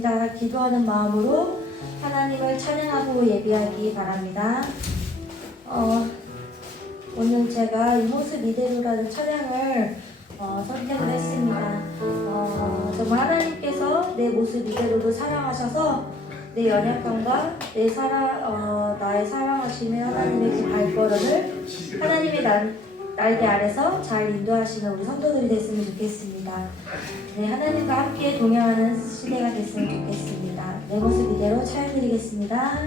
우리 다 기도하는 마음으로 하나님을 찬양하고 예배하기 바랍니다. 오늘 제가 이 모습 이대로라는 찬양을 선택을 했습니다. 정말 하나님께서 내 모습 이대로를 사랑하셔서 내 연약함과 나의 사랑하시는 하나님의 그 발걸음을 하나님의 날개 아래서 잘 인도하시는 우리 성도들이 됐으면 좋겠습니다. 네, 하나님과 함께 동행하는 시대가 됐으면 좋겠습니다. 내 모습 이대로 찬양드리겠습니다.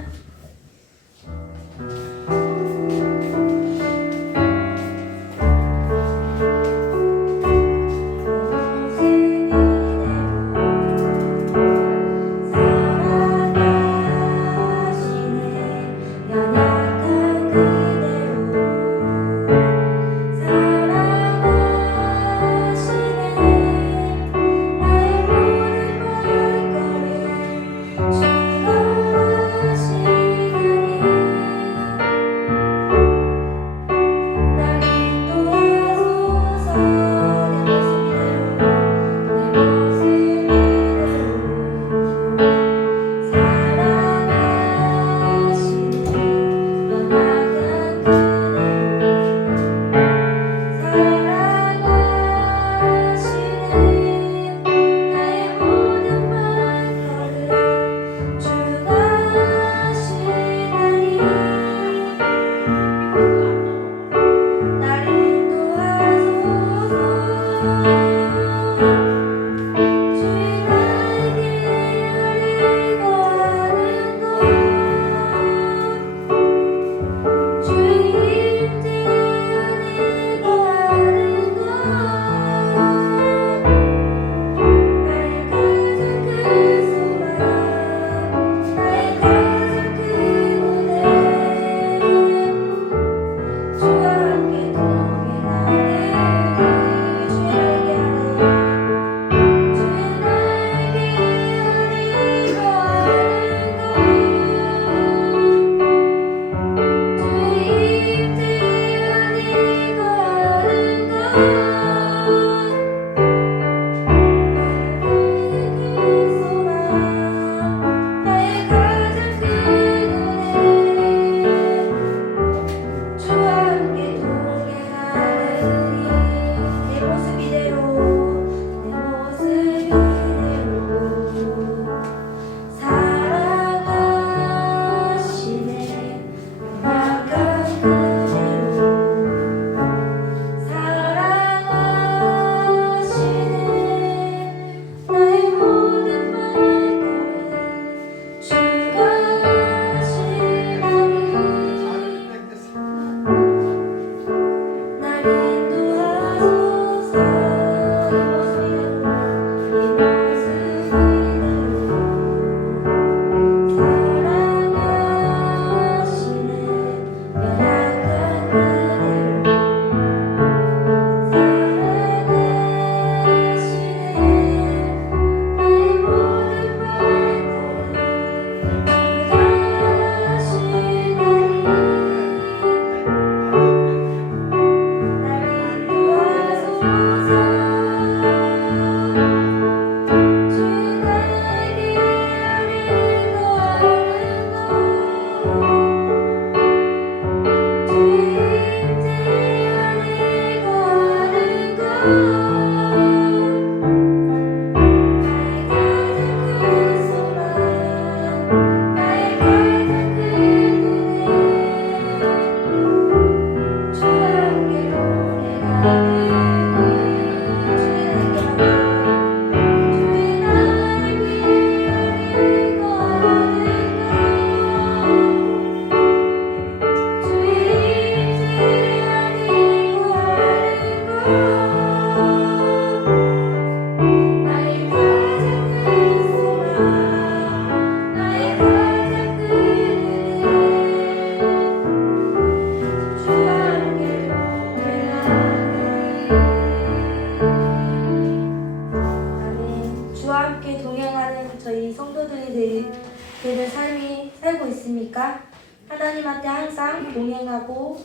되는 삶이 살고 있습니까? 하나님한테 항상 동행하고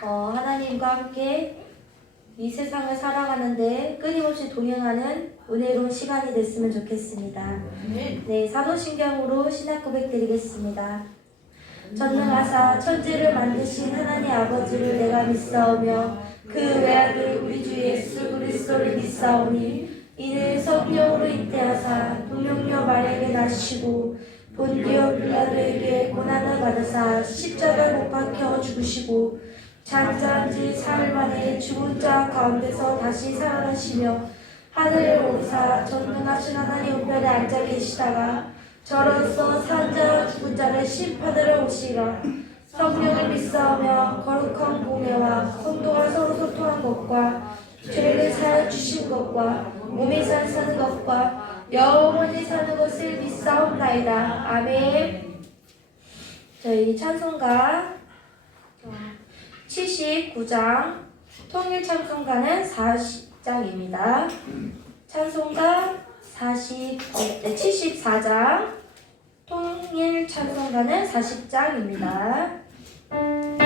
하나님과 함께 이 세상을 살아가는데 끊임없이 동행하는 은혜로운 시간이 됐으면 좋겠습니다. 네, 사도신경으로 신앙 고백 드리겠습니다. 전능하사 천지를 만드신 하나님 아버지를 내가 믿사오며 그 외아들 우리 주 예수 그리스도를 믿사오니 이는 성령으로 잉태하사 동령녀 마리아에게 나시고 본디오 빌라도에게 고난을 받으사 십자가 못 박혀 죽으시고 잠자한 지 사흘 만에 죽은 자 가운데서 다시 살아나시며 하늘에 오르사 전능하신 하나님 우편에 앉아 계시다가 저로서 산 자와 죽은 자를 심판하러 오시리라. 성령을 믿사오며 거룩한 공예와 성도가 서로 소통한 것과 죄를 사하여 주신 것과 몸이 잘 사는 것과 영원히 사는 것을 믿사옵나이다. 아멘. 저희 찬송가 79장 통일 찬송가는 40장입니다. 찬송가 74장 통일 찬송가는 40장입니다. 하늘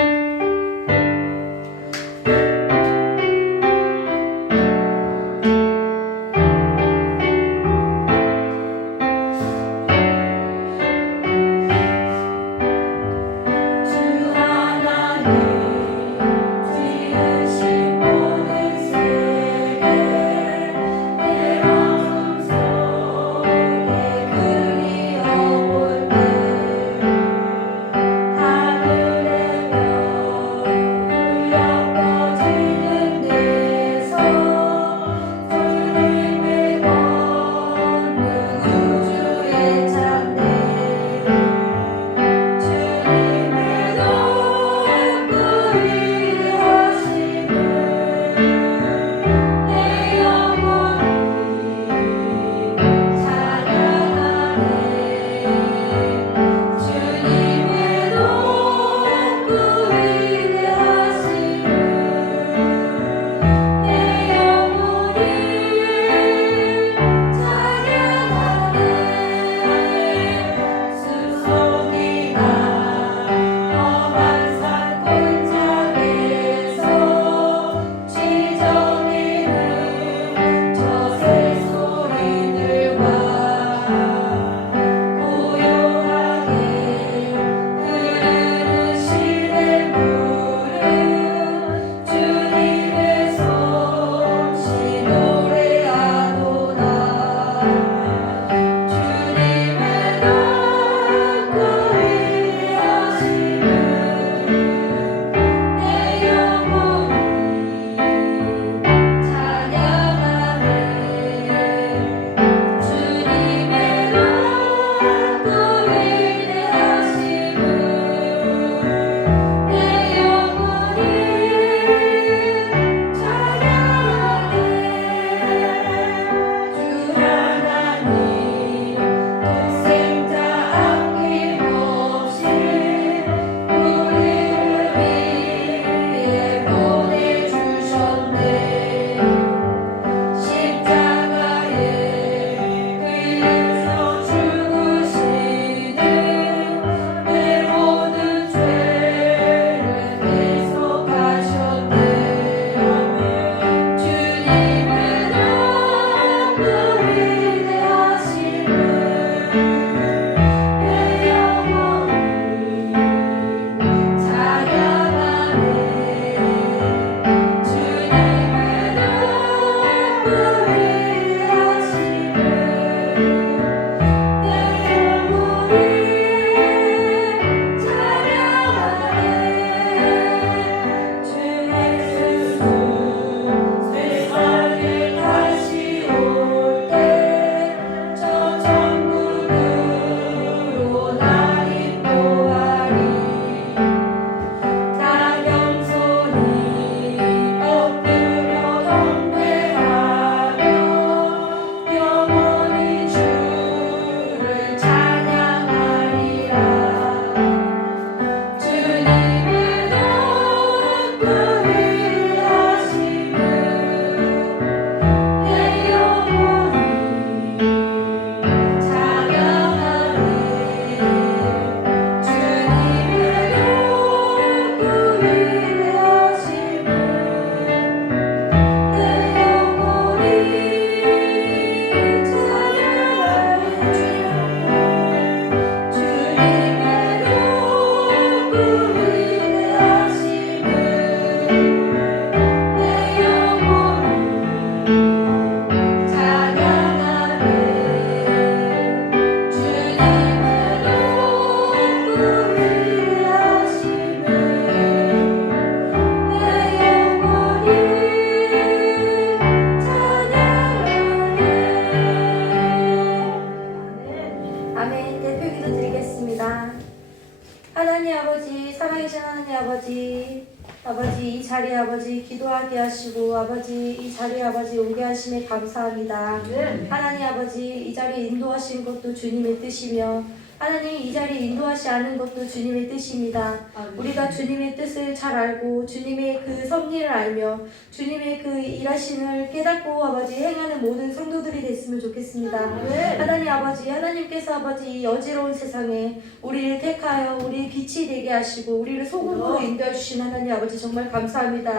아멘. 대표기도 드리겠습니다. 하나님 아버지, 살아계신 하나님 아버지, 아버지 이 자리에 아버지 기도하게 하시고 아버지 이 자리에 아버지 오게 하심에 감사합니다. 하나님 아버지 이 자리에 인도하신 것도 주님의 뜻이며 하나님 이 자리에 인도하시 않은 것도 주님의 뜻입니다. 우리가 주님의 뜻을 잘 알고 주님의 그 섭리를 알며 주님의 그 일하심을 깨닫고 아버지 행하는 모든 성도들이 됐으면 좋겠습니다. 하나님 아버지, 하나님께서 아버지 이 어지러운 세상에 우리를 택하여 우리의 빛이 되게 하시고 우리를 소금으로 인도해 주신 하나님 아버지 정말 감사합니다.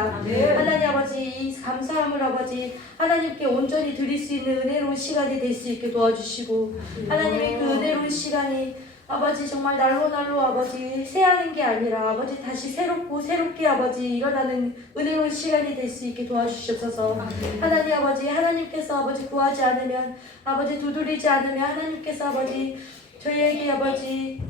하나님 아버지 이 감사함을 아버지 하나님께 온전히 드릴 수 있는 은혜로운 시간이 될 수 있게 도와주시고 하나님의 그 은혜로운 시간이 아버지 정말 날로 아버지 새하는 게 아니라 아버지 다시 새롭게 아버지 일어나는 은혜로운 시간이 될 수 있게 도와주시옵소서. 하나님 아버지, 하나님께서 아버지 구하지 않으면 아버지 두드리지 않으면 하나님께서 아버지 저희에게 아버지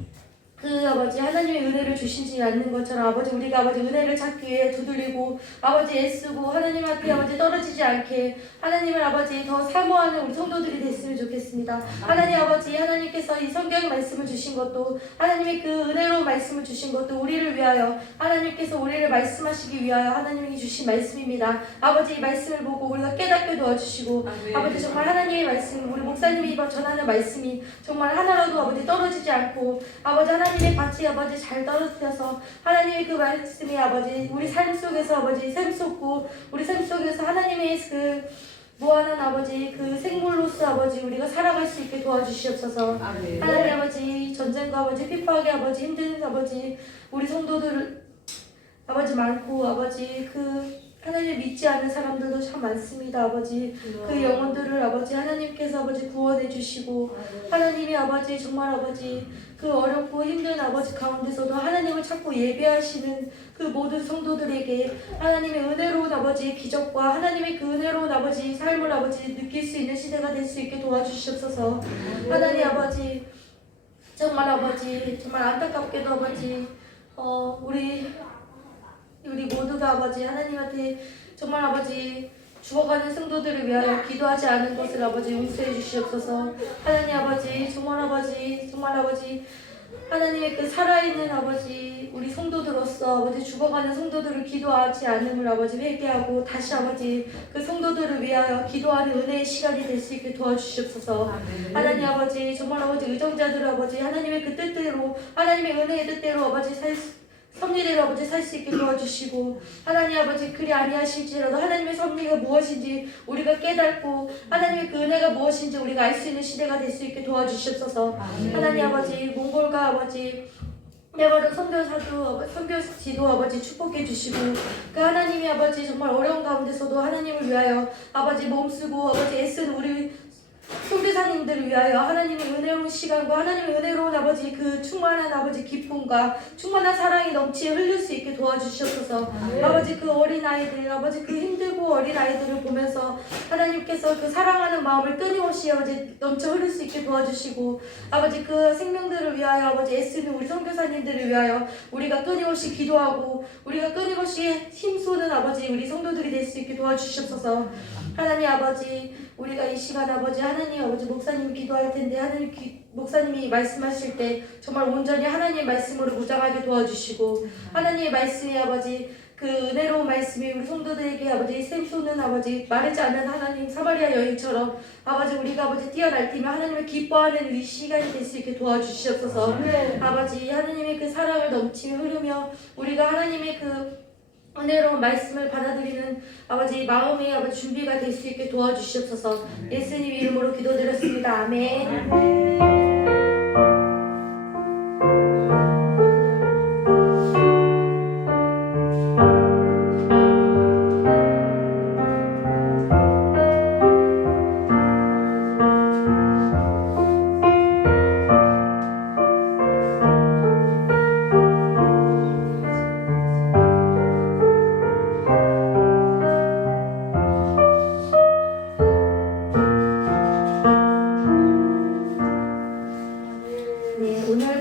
아버지 하나님의 은혜를 주시지 않는 것처럼 아버지 우리가 아버지 은혜를 찾기 위해 두들리고 아버지 애쓰고 하나님 앞에 아버지 떨어지지 않게 하나님을 아버지 더 사모하는 우리 성도들이 됐으면 좋겠습니다. 하나님 아버지, 하나님께서 이 성경 말씀을 주신 것도 하나님의 그 은혜로운 말씀을 주신 것도 우리를 위하여 하나님께서 우리를 말씀하시기 위하여 하나님이 주신 말씀입니다. 아버지 이 말씀을 보고 우리가 깨닫게 도와주시고 아버지 정말 하나님의 말씀 우리 목사님이 전하는 말씀이 정말 하나라도 아버지 떨어지지 않고 아버지 하나님의 밭이 아버지 잘 떨어뜨려서 하나님의 그 말씀이 아버지 우리 삶 속에서 아버지 샘솟고 우리 삶 속에서 하나님의 그 무한한 아버지 그 생물로서 아버지 우리가 살아갈 수 있게 도와주시옵소서. 하나님 아버지 전쟁과 아버지 핍박의 아버지 힘든 아버지 우리 성도들 아버지 많고 아버지 그 하나님 믿지 않는 사람들도 참 많습니다. 아버지 그 영혼들을 아버지 하나님께서 아버지 구원해 주시고 하나님이 아버지 정말 아버지 그 어렵고 힘든 아버지 가운데서도 하나님을 찾고 예배하시는 그 모든 성도들에게 하나님의 은혜로운 아버지의 기적과 하나님의 그 은혜로운 아버지 삶을 아버지 느낄 수 있는 시대가 될 수 있게 도와주시옵소서. 하나님 아버지 정말 아버지 정말 안타깝게도 아버지 우리 모두가 아버지 하나님한테 정말 아버지 죽어가는 성도들을 위하여 기도하지 않은 것을 아버지 용서해 주시옵소서. 하나님 아버지 정말 아버지 하나님의 그 살아있는 아버지 우리 성도들로서 아버지 죽어가는 성도들을 기도하지 않음을 아버지 회개하고 다시 아버지 그 성도들을 위하여 기도하는 은혜의 시간이 될 수 있게 도와주시옵소서. 하나님 아버지 정말 아버지 의정자들 아버지 하나님의 그 뜻대로 하나님의 은혜의 뜻대로 아버지 섭리대로 아버지 살 수 있게 도와주시고 하나님 아버지 그리 아니하실지라도 하나님의 섭리가 무엇인지 우리가 깨닫고 하나님의 그 은혜가 무엇인지 우리가 알 수 있는 시대가 될 수 있게 도와주시옵소서. 하나님 아버지 몽골과 아버지 내바른 선교지도 아버지 축복해 주시고 그 하나님이 아버지 정말 어려운 가운데서도 하나님을 위하여 아버지 몸쓰고 아버지 애쓴 우리 선교사님들을 위하여 하나님의 은혜로운 시간과 하나님의 은혜로운 아버지 그 충만한 아버지 기쁨과 충만한 사랑이 넘치게 흘릴 수 있게 도와주시옵소서. 아버지 그 어린아이들 아버지 그 힘들고 어린아이들을 보면서 하나님께서 그 사랑하는 마음을 끊임없이 아버지 넘쳐 흐를 수 있게 도와주시고 아버지 그 생명들을 위하여 아버지 애쓰는 우리 선교사님들을 위하여 우리가 끊임없이 기도하고 우리가 끊임없이 힘쏘는 아버지 우리 성도들이 될 수 있게 도와주시옵소서. 하나님 아버지 우리가 이 시간 아버지 하나님 아버지 목사님이 기도할 텐데 하나님 목사님이 말씀하실 때 정말 온전히 하나님의 말씀으로 무장하게 도와주시고 하나님의 말씀이 아버지 그 은혜로운 말씀이 우리 성도들에게 아버지 샘솟는 아버지 마르지 않는 하나님 사마리아 여인처럼 아버지 우리가 아버지 뛰어날 때면 하나님을 기뻐하는 이 시간이 될 수 있게 도와주시옵소서. 아버지 하나님의 그 사랑을 넘치며 흐르며 우리가 하나님의 그 은혜로운 말씀을 받아들이는 아버지 마음의 아버지 준비가 될 수 있게 도와주시옵소서. 예수님 이름으로 기도드렸습니다. 아멘.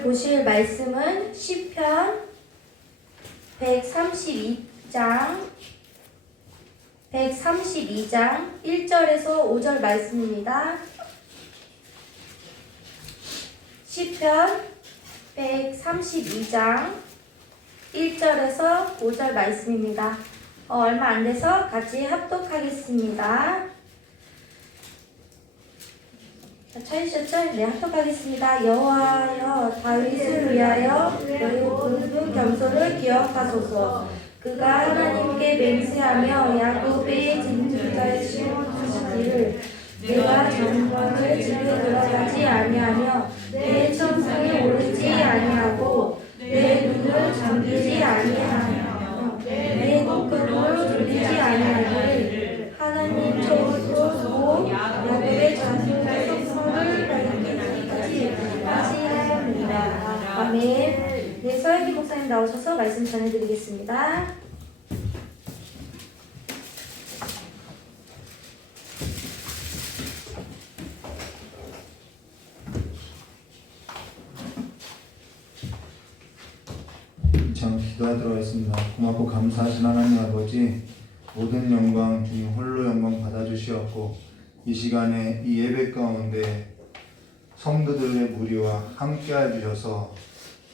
보실 말씀은 시편 132장 1절에서 5절 말씀입니다. 시편 132장 1절에서 5절 말씀입니다. 얼마 안 돼서 같이 합독하겠습니다. 찾으셨죠? 네, 합독하겠습니다. 여호와여 다윗을 위하여 너희 모든 겸손을 기억하소서. 그가 하나님께 맹세하며 야곱의 진주자의 심어주시기를 내가 정권을 집에 들어가지 아니하며 내 천상에 오르지 아니하고 내 눈을 잠그지 아니하며 내 목표를 돌리지 아니하기를 하나님 저주로 야곱의 자손의 성소를 밝히기까지 하시나이다. 아멘. 네, 서영기 목사님 나오셔서 말씀 전해드리겠습니다. 기도하도록 하겠습니다. 고맙고 감사하신 하나님 아버지, 모든 영광 주님 홀로 영광 받아주시었고, 이 시간에 이 예배 가운데 성도들의 무리와 함께 해주셔서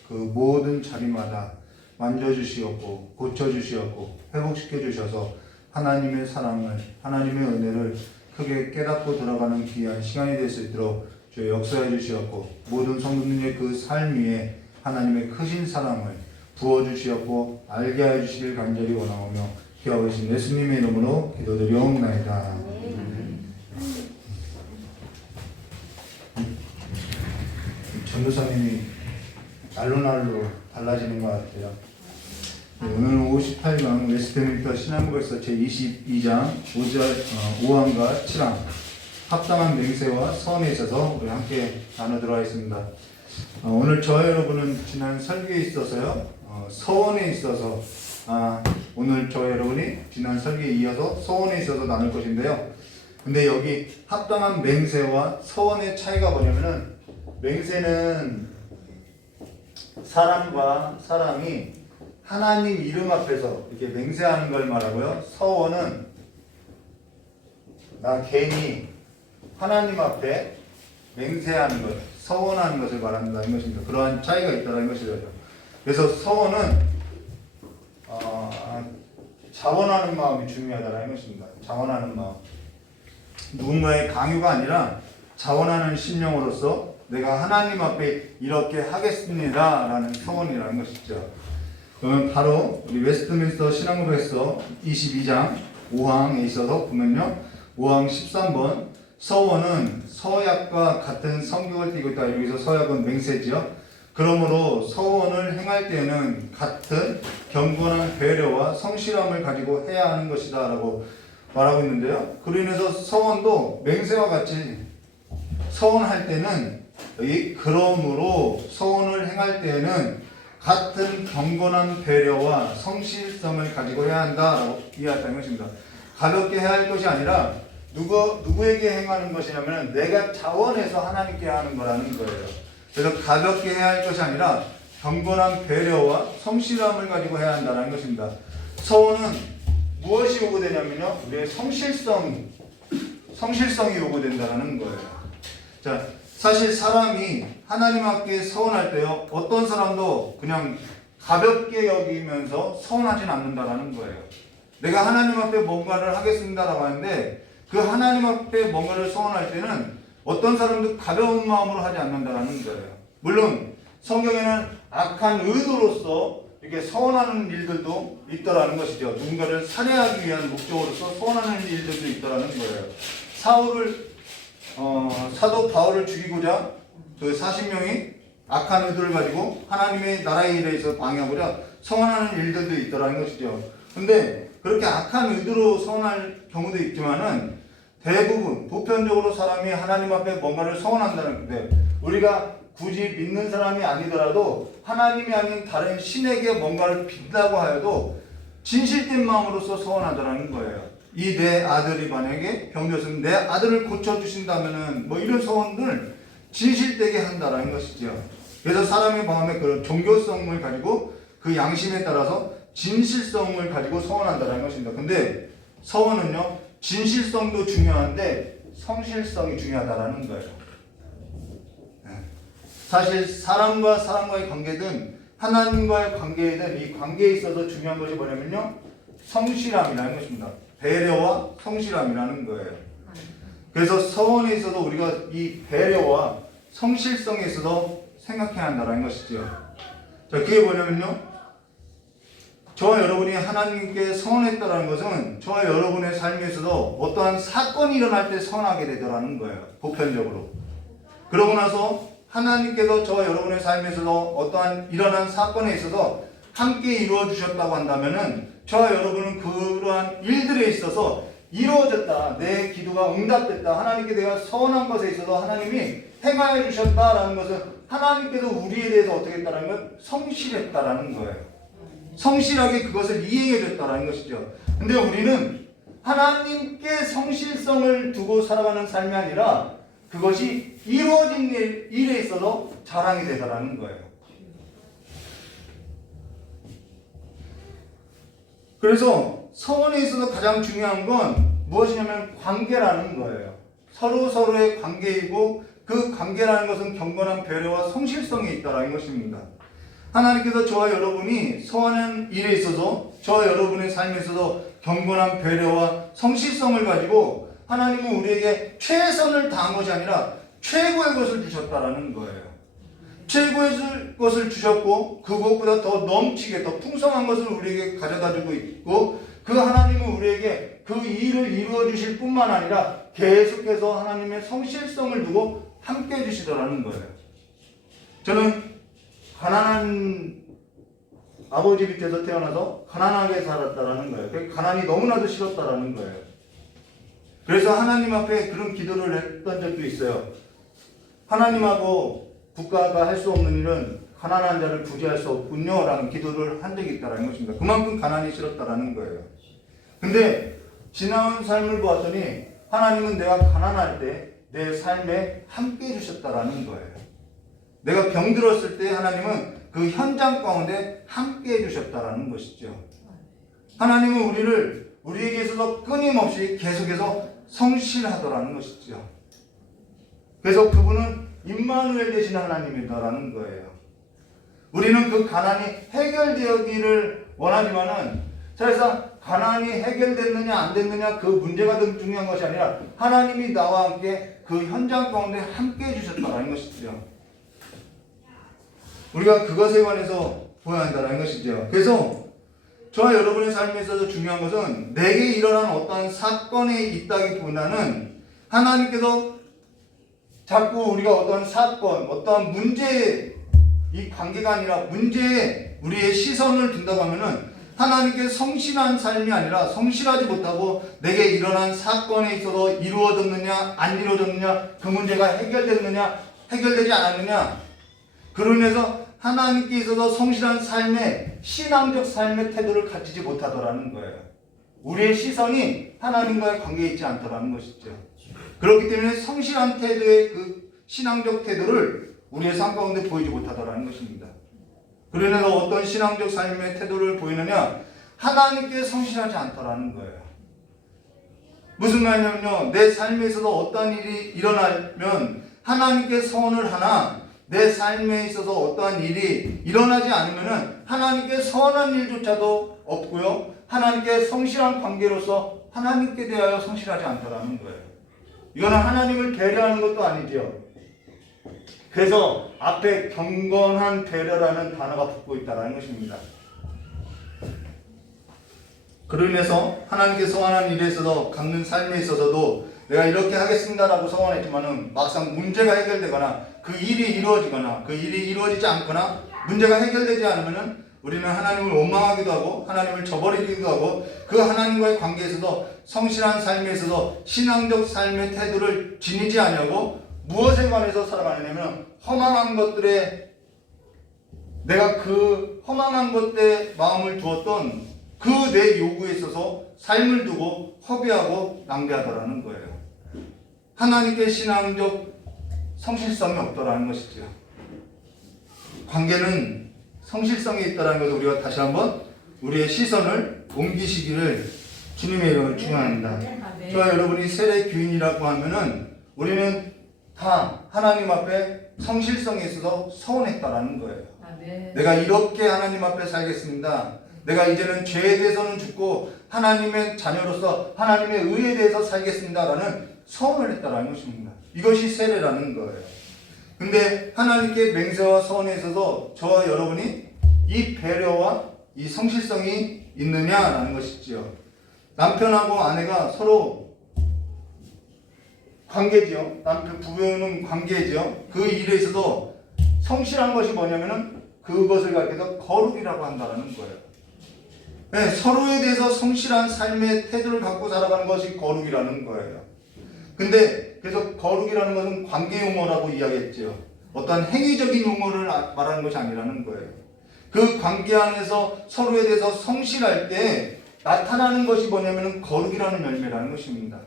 그 모든 자리마다 만져주시었고 고쳐주시었고 회복시켜 주셔서 하나님의 사랑을, 하나님의 은혜를 크게 깨닫고 들어가는 귀한 시간이 될 수 있도록 주여 역사해 주시었고, 모든 성도님의 그 삶 위에 하나님의 크신 사랑을 부어주시었고 알게 해주시길 간절히 원하오며 기도하고 계신 예수님의 이름으로 기도드리옵나이다. 전도사님이 날로 달라지는 것 같아요. 오늘 58강 웨스트민스터 신앙국에서 제22장 5항과 7항 합당한 맹세와 서원에 있어서 우리 함께 나누도록 하겠습니다. 오늘 저 여러분은 지난 설교에 있어서요, 서원에 있어서 오늘 저 여러분이 지난 설교에 이어서 서원에 있어서 나눌 것인데요. 근데 여기 합당한 맹세와 서원의 차이가 뭐냐면은, 맹세는 사람과 사람이 하나님 이름 앞에서 이렇게 맹세하는 걸 말하고요, 서원은 나 개인이 하나님 앞에 맹세하는 것, 서원하는 것을 말한다는 것입니다. 그러한 차이가 있다는 것이죠. 그래서 서원은 자원하는 마음이 중요하다는 것입니다. 자원하는 마음, 누군가의 강요가 아니라 자원하는 심령으로서 내가 하나님 앞에 이렇게 하겠습니다 라는 서원이라는 것이죠. 그러면 바로 우리 웨스트민스터 신앙고백서 22장 5항에 있어서 보면요, 5항 13번 서원은 서약과 같은 성격을 띠고 있다. 여기서 서약은 맹세지요. 그러므로 서원을 행할 때에는 같은 경건한 배려와 성실함을 가지고 해야 하는 것이다 라고 말하고 있는데요, 그로 인해서 서원도 맹세와 같이 서원할 때는 이 그러므로 서원을 행할 때에는 같은 경건한 배려와 성실성을 가지고 해야 한다라고 이해한다는 것입니다. 가볍게 해야 할 것이 아니라 누구에게 행하는 것이냐면 내가 자원해서 하나님께 하는 거라는 거예요. 그래서 가볍게 해야 할 것이 아니라 경건한 배려와 성실함을 가지고 해야 한다는 것입니다. 서원은 무엇이 요구되냐면요, 우리의 성실성이 요구된다는 거예요. 자, 사실 사람이 하나님 앞에 서원할 때요, 어떤 사람도 그냥 가볍게 여기면서 서원하진 않는다라는 거예요. 내가 하나님 앞에 뭔가를 하겠습니다라고 하는데, 그 하나님 앞에 뭔가를 서원할 때는 어떤 사람도 가벼운 마음으로 하지 않는다라는 거예요. 물론 성경에는 악한 의도로서 이렇게 서원하는 일들도 있더라는 것이죠. 누군가를 살해하기 위한 목적으로서 서원하는 일들도 있더라는 거예요. 사도 바울을 죽이고자 그 40명이 악한 의도를 가지고 하나님의 나라의 일에 있어 방해하고자 서원하는 일들도 있더라는 것이죠. 근데 그렇게 악한 의도로 서원할 경우도 있지만은 대부분 보편적으로 사람이 하나님 앞에 뭔가를 서원한다는 건데, 우리가 굳이 믿는 사람이 아니더라도 하나님이 아닌 다른 신에게 뭔가를 빈다고 하여도 진실된 마음으로서 서원하더라는 거예요. 이 내 아들이 만약에 병들었으면 내 아들을 고쳐주신다면은 뭐 이런 서원을 진실되게 한다라는 것이죠. 그래서 사람의 마음에 그런 종교성을 가지고 그 양심에 따라서 진실성을 가지고 서원한다는 것입니다. 근데 서원은요, 진실성도 중요한데 성실성이 중요하다라는 거예요. 사실 사람과 사람과의 관계든 하나님과의 관계든 이 관계에 있어서 중요한 것이 뭐냐면요, 성실함이라는 것입니다. 배려와 성실함이라는 거예요. 그래서 서원에 있어서 우리가 이 배려와 성실성에 있어서 생각해야 한다는 것이죠. 자, 그게 뭐냐면요, 저와 여러분이 하나님께 서원했다는 것은 저와 여러분의 삶에 있어서 어떠한 사건이 일어날 때 서원하게 되더라는 거예요. 보편적으로. 그러고 나서 하나님께서 저와 여러분의 삶에 있어서 어떠한 일어난 사건에 있어서 함께 이루어 주셨다고 한다면은 저와 여러분은 그러한 일들에 있어서 이루어졌다, 내 기도가 응답됐다, 하나님께 내가 서원한 것에 있어서 하나님이 행하여 주셨다라는 것은 하나님께서 우리에 대해서 어떻게 했다라는 건 성실했다라는 거예요. 성실하게 그것을 이행해 줬다라는 것이죠. 근데 우리는 하나님께 성실성을 두고 살아가는 삶이 아니라 그것이 이루어진 일에 있어서 자랑이 되다라는 거예요. 그래서 서원에 있어서 가장 중요한 건 무엇이냐면 관계라는 거예요. 서로의 관계이고 그 관계라는 것은 경건한 배려와 성실성이 있다라는 것입니다. 하나님께서 저와 여러분이 서원한 일에 있어서 저와 여러분의 삶에 있어서 경건한 배려와 성실성을 가지고 하나님은 우리에게 최선을 다한 것이 아니라 최고의 것을 주셨다라는 거예요. 최고의 것을 주셨고 그것보다 더 넘치게 더 풍성한 것을 우리에게 가져다 주고 있고 그 하나님은 우리에게 그 일을 이루어 주실 뿐만 아니라 계속해서 하나님의 성실성을 두고 함께 해주시더라는 거예요. 저는 가난한 아버지 밑에서 태어나서 가난하게 살았다라는 거예요. 그 가난이 너무나도 싫었다라는 거예요. 그래서 하나님 앞에 그런 기도를 했던 적도 있어요. 하나님하고 국가가 할 수 없는 일은 가난한 자를 구제할 수 없군요 라는 기도를 한 적이 있다는 것입니다. 그만큼 가난이 싫었다라는 거예요. 근데 지나온 삶을 보았더니 하나님은 내가 가난할 때 내 삶에 함께 해주셨다라는 거예요. 내가 병들었을 때 하나님은 그 현장 가운데 함께 해주셨다라는 것이죠. 하나님은 우리에게 있어서 끊임없이 계속해서 성실하더라는 것이죠. 그래서 그분은 임마누엘 되신 하나님이다라는 거예요. 우리는 그 가난이 해결되기를 원하지만은 사실상 가난이 해결됐느냐 안 됐느냐 그 문제가 더 중요한 것이 아니라 하나님이 나와 함께 그 현장 가운데 함께 해주셨다라는 것이죠. 우리가 그것에 관해서 보여야 한다는 것이죠. 그래서 저와 여러분의 삶에 있어서 중요한 것은 내게 일어난 어떠한 사건에 있다기보다는 하나님께서 자꾸 우리가 어떠한 사건, 어떠한 문제에 이 관계가 아니라 문제에 우리의 시선을 둔다고 하면은 하나님께 성실한 삶이 아니라 성실하지 못하고 내게 일어난 사건에 있어서 이루어졌느냐 안 이루어졌느냐 그 문제가 해결됐느냐 해결되지 않았느냐 그로 인해서 하나님께 있어서 성실한 삶의 신앙적 삶의 태도를 가지지 못하더라는 거예요. 우리의 시선이 하나님과의 관계에 있지 않더라는 것이죠. 그렇기 때문에 성실한 태도의 그 신앙적 태도를 우리의 삶 가운데 보이지 못하더라는 것입니다. 그러나 어떤 신앙적 삶의 태도를 보이느냐? 하나님께 성실하지 않더라는 거예요. 무슨 말이냐면요, 내 삶에 있어서 어떠한 일이 일어나면 하나님께 서원을 하나 내 삶에 있어서 어떠한 일이 일어나지 않으면 하나님께 서원한 일조차도 없고요, 하나님께 성실한 관계로서 하나님께 대하여 성실하지 않더라는 거예요. 이거는 하나님을 배려하는 것도 아니죠. 그래서 앞에 경건한 배려라는 단어가 붙고 있다는 것입니다. 그로 인해서 하나님께 서원한 일에 있어서 갖는 삶에 있어서도 내가 이렇게 하겠습니다라고 서원했지만은 막상 문제가 해결되거나 그 일이 이루어지거나 그 일이 이루어지지 않거나 문제가 해결되지 않으면은 우리는 하나님을 원망하기도 하고 하나님을 저버리기도 하고 그 하나님과의 관계에서도 성실한 삶에 있어서 신앙적 삶의 태도를 지니지 아니하고 무엇에 관해서 살아가느냐면 허망한 것들에 내가 그 허망한 것들에 마음을 두었던 그 내 요구에 있어서 삶을 두고 허비하고 낭비하더라는 거예요. 하나님께 신앙적 성실성이 없더라는 것이죠. 관계는 성실성이 있다는 것을 우리가 다시 한번 우리의 시선을 옮기시기를 주님의 이름으로 축원합니다. 저와 여러분이 세례 교인이라고 하면은 우리는 다 하나님 앞에 성실성에 있어서 서운했다라는 거예요. 아멘. 내가 이렇게 하나님 앞에 살겠습니다. 내가 이제는 죄에 대해서는 죽고 하나님의 자녀로서 하나님의 의에 대해서 살겠습니다라는 서원을 했다라는 것입니다. 이것이 세례라는 거예요. 근데 하나님께 맹세와 서원에 있어서 저와 여러분이 이 배려와 이 성실성이 있느냐라는 것이지요. 남편하고 아내가 서로 관계지요. 남편 부부는 관계지요. 그 일에 있어서 성실한 것이 뭐냐면은 그것을 가리켜서 거룩이라고 한다는 거예요. 네, 서로에 대해서 성실한 삶의 태도를 갖고 살아가는 것이 거룩이라는 거예요. 근데 그래서 거룩이라는 것은 관계 용어라고 이야기했죠. 어떠한 행위적인 용어를 말하는 것이 아니라는 거예요. 그 관계 안에서 서로에 대해서 성실할 때 나타나는 것이 뭐냐면 거룩이라는 열매라는 것입니다.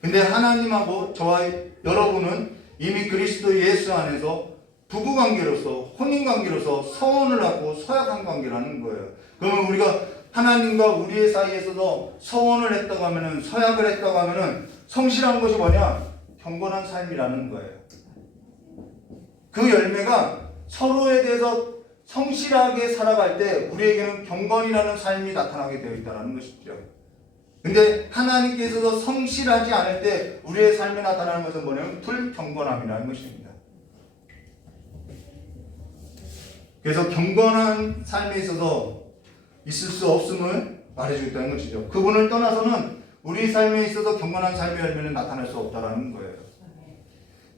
근데 하나님하고 저와 여러분은 이미 그리스도 예수 안에서 부부관계로서 혼인관계로서 서원을 하고 서약한 관계라는 거예요. 그러면 우리가 하나님과 우리의 사이에서도 서원을 했다고 하면은 서약을 했다고 하면은 성실한 것이 뭐냐? 경건한 삶이라는 거예요. 그 열매가 서로에 대해서 성실하게 살아갈 때 우리에게는 경건이라는 삶이 나타나게 되어 있다는 것이죠. 근데 하나님께서도 성실하지 않을 때 우리의 삶에 나타나는 것은 뭐냐면 불경건함이라는 것입니다. 그래서 경건한 삶에 있어서 있을 수 없음을 말해주겠다는 것이죠. 그분을 떠나서는 우리 삶에 있어서 경건한 삶의 열매는 나타날 수 없다는 거예요.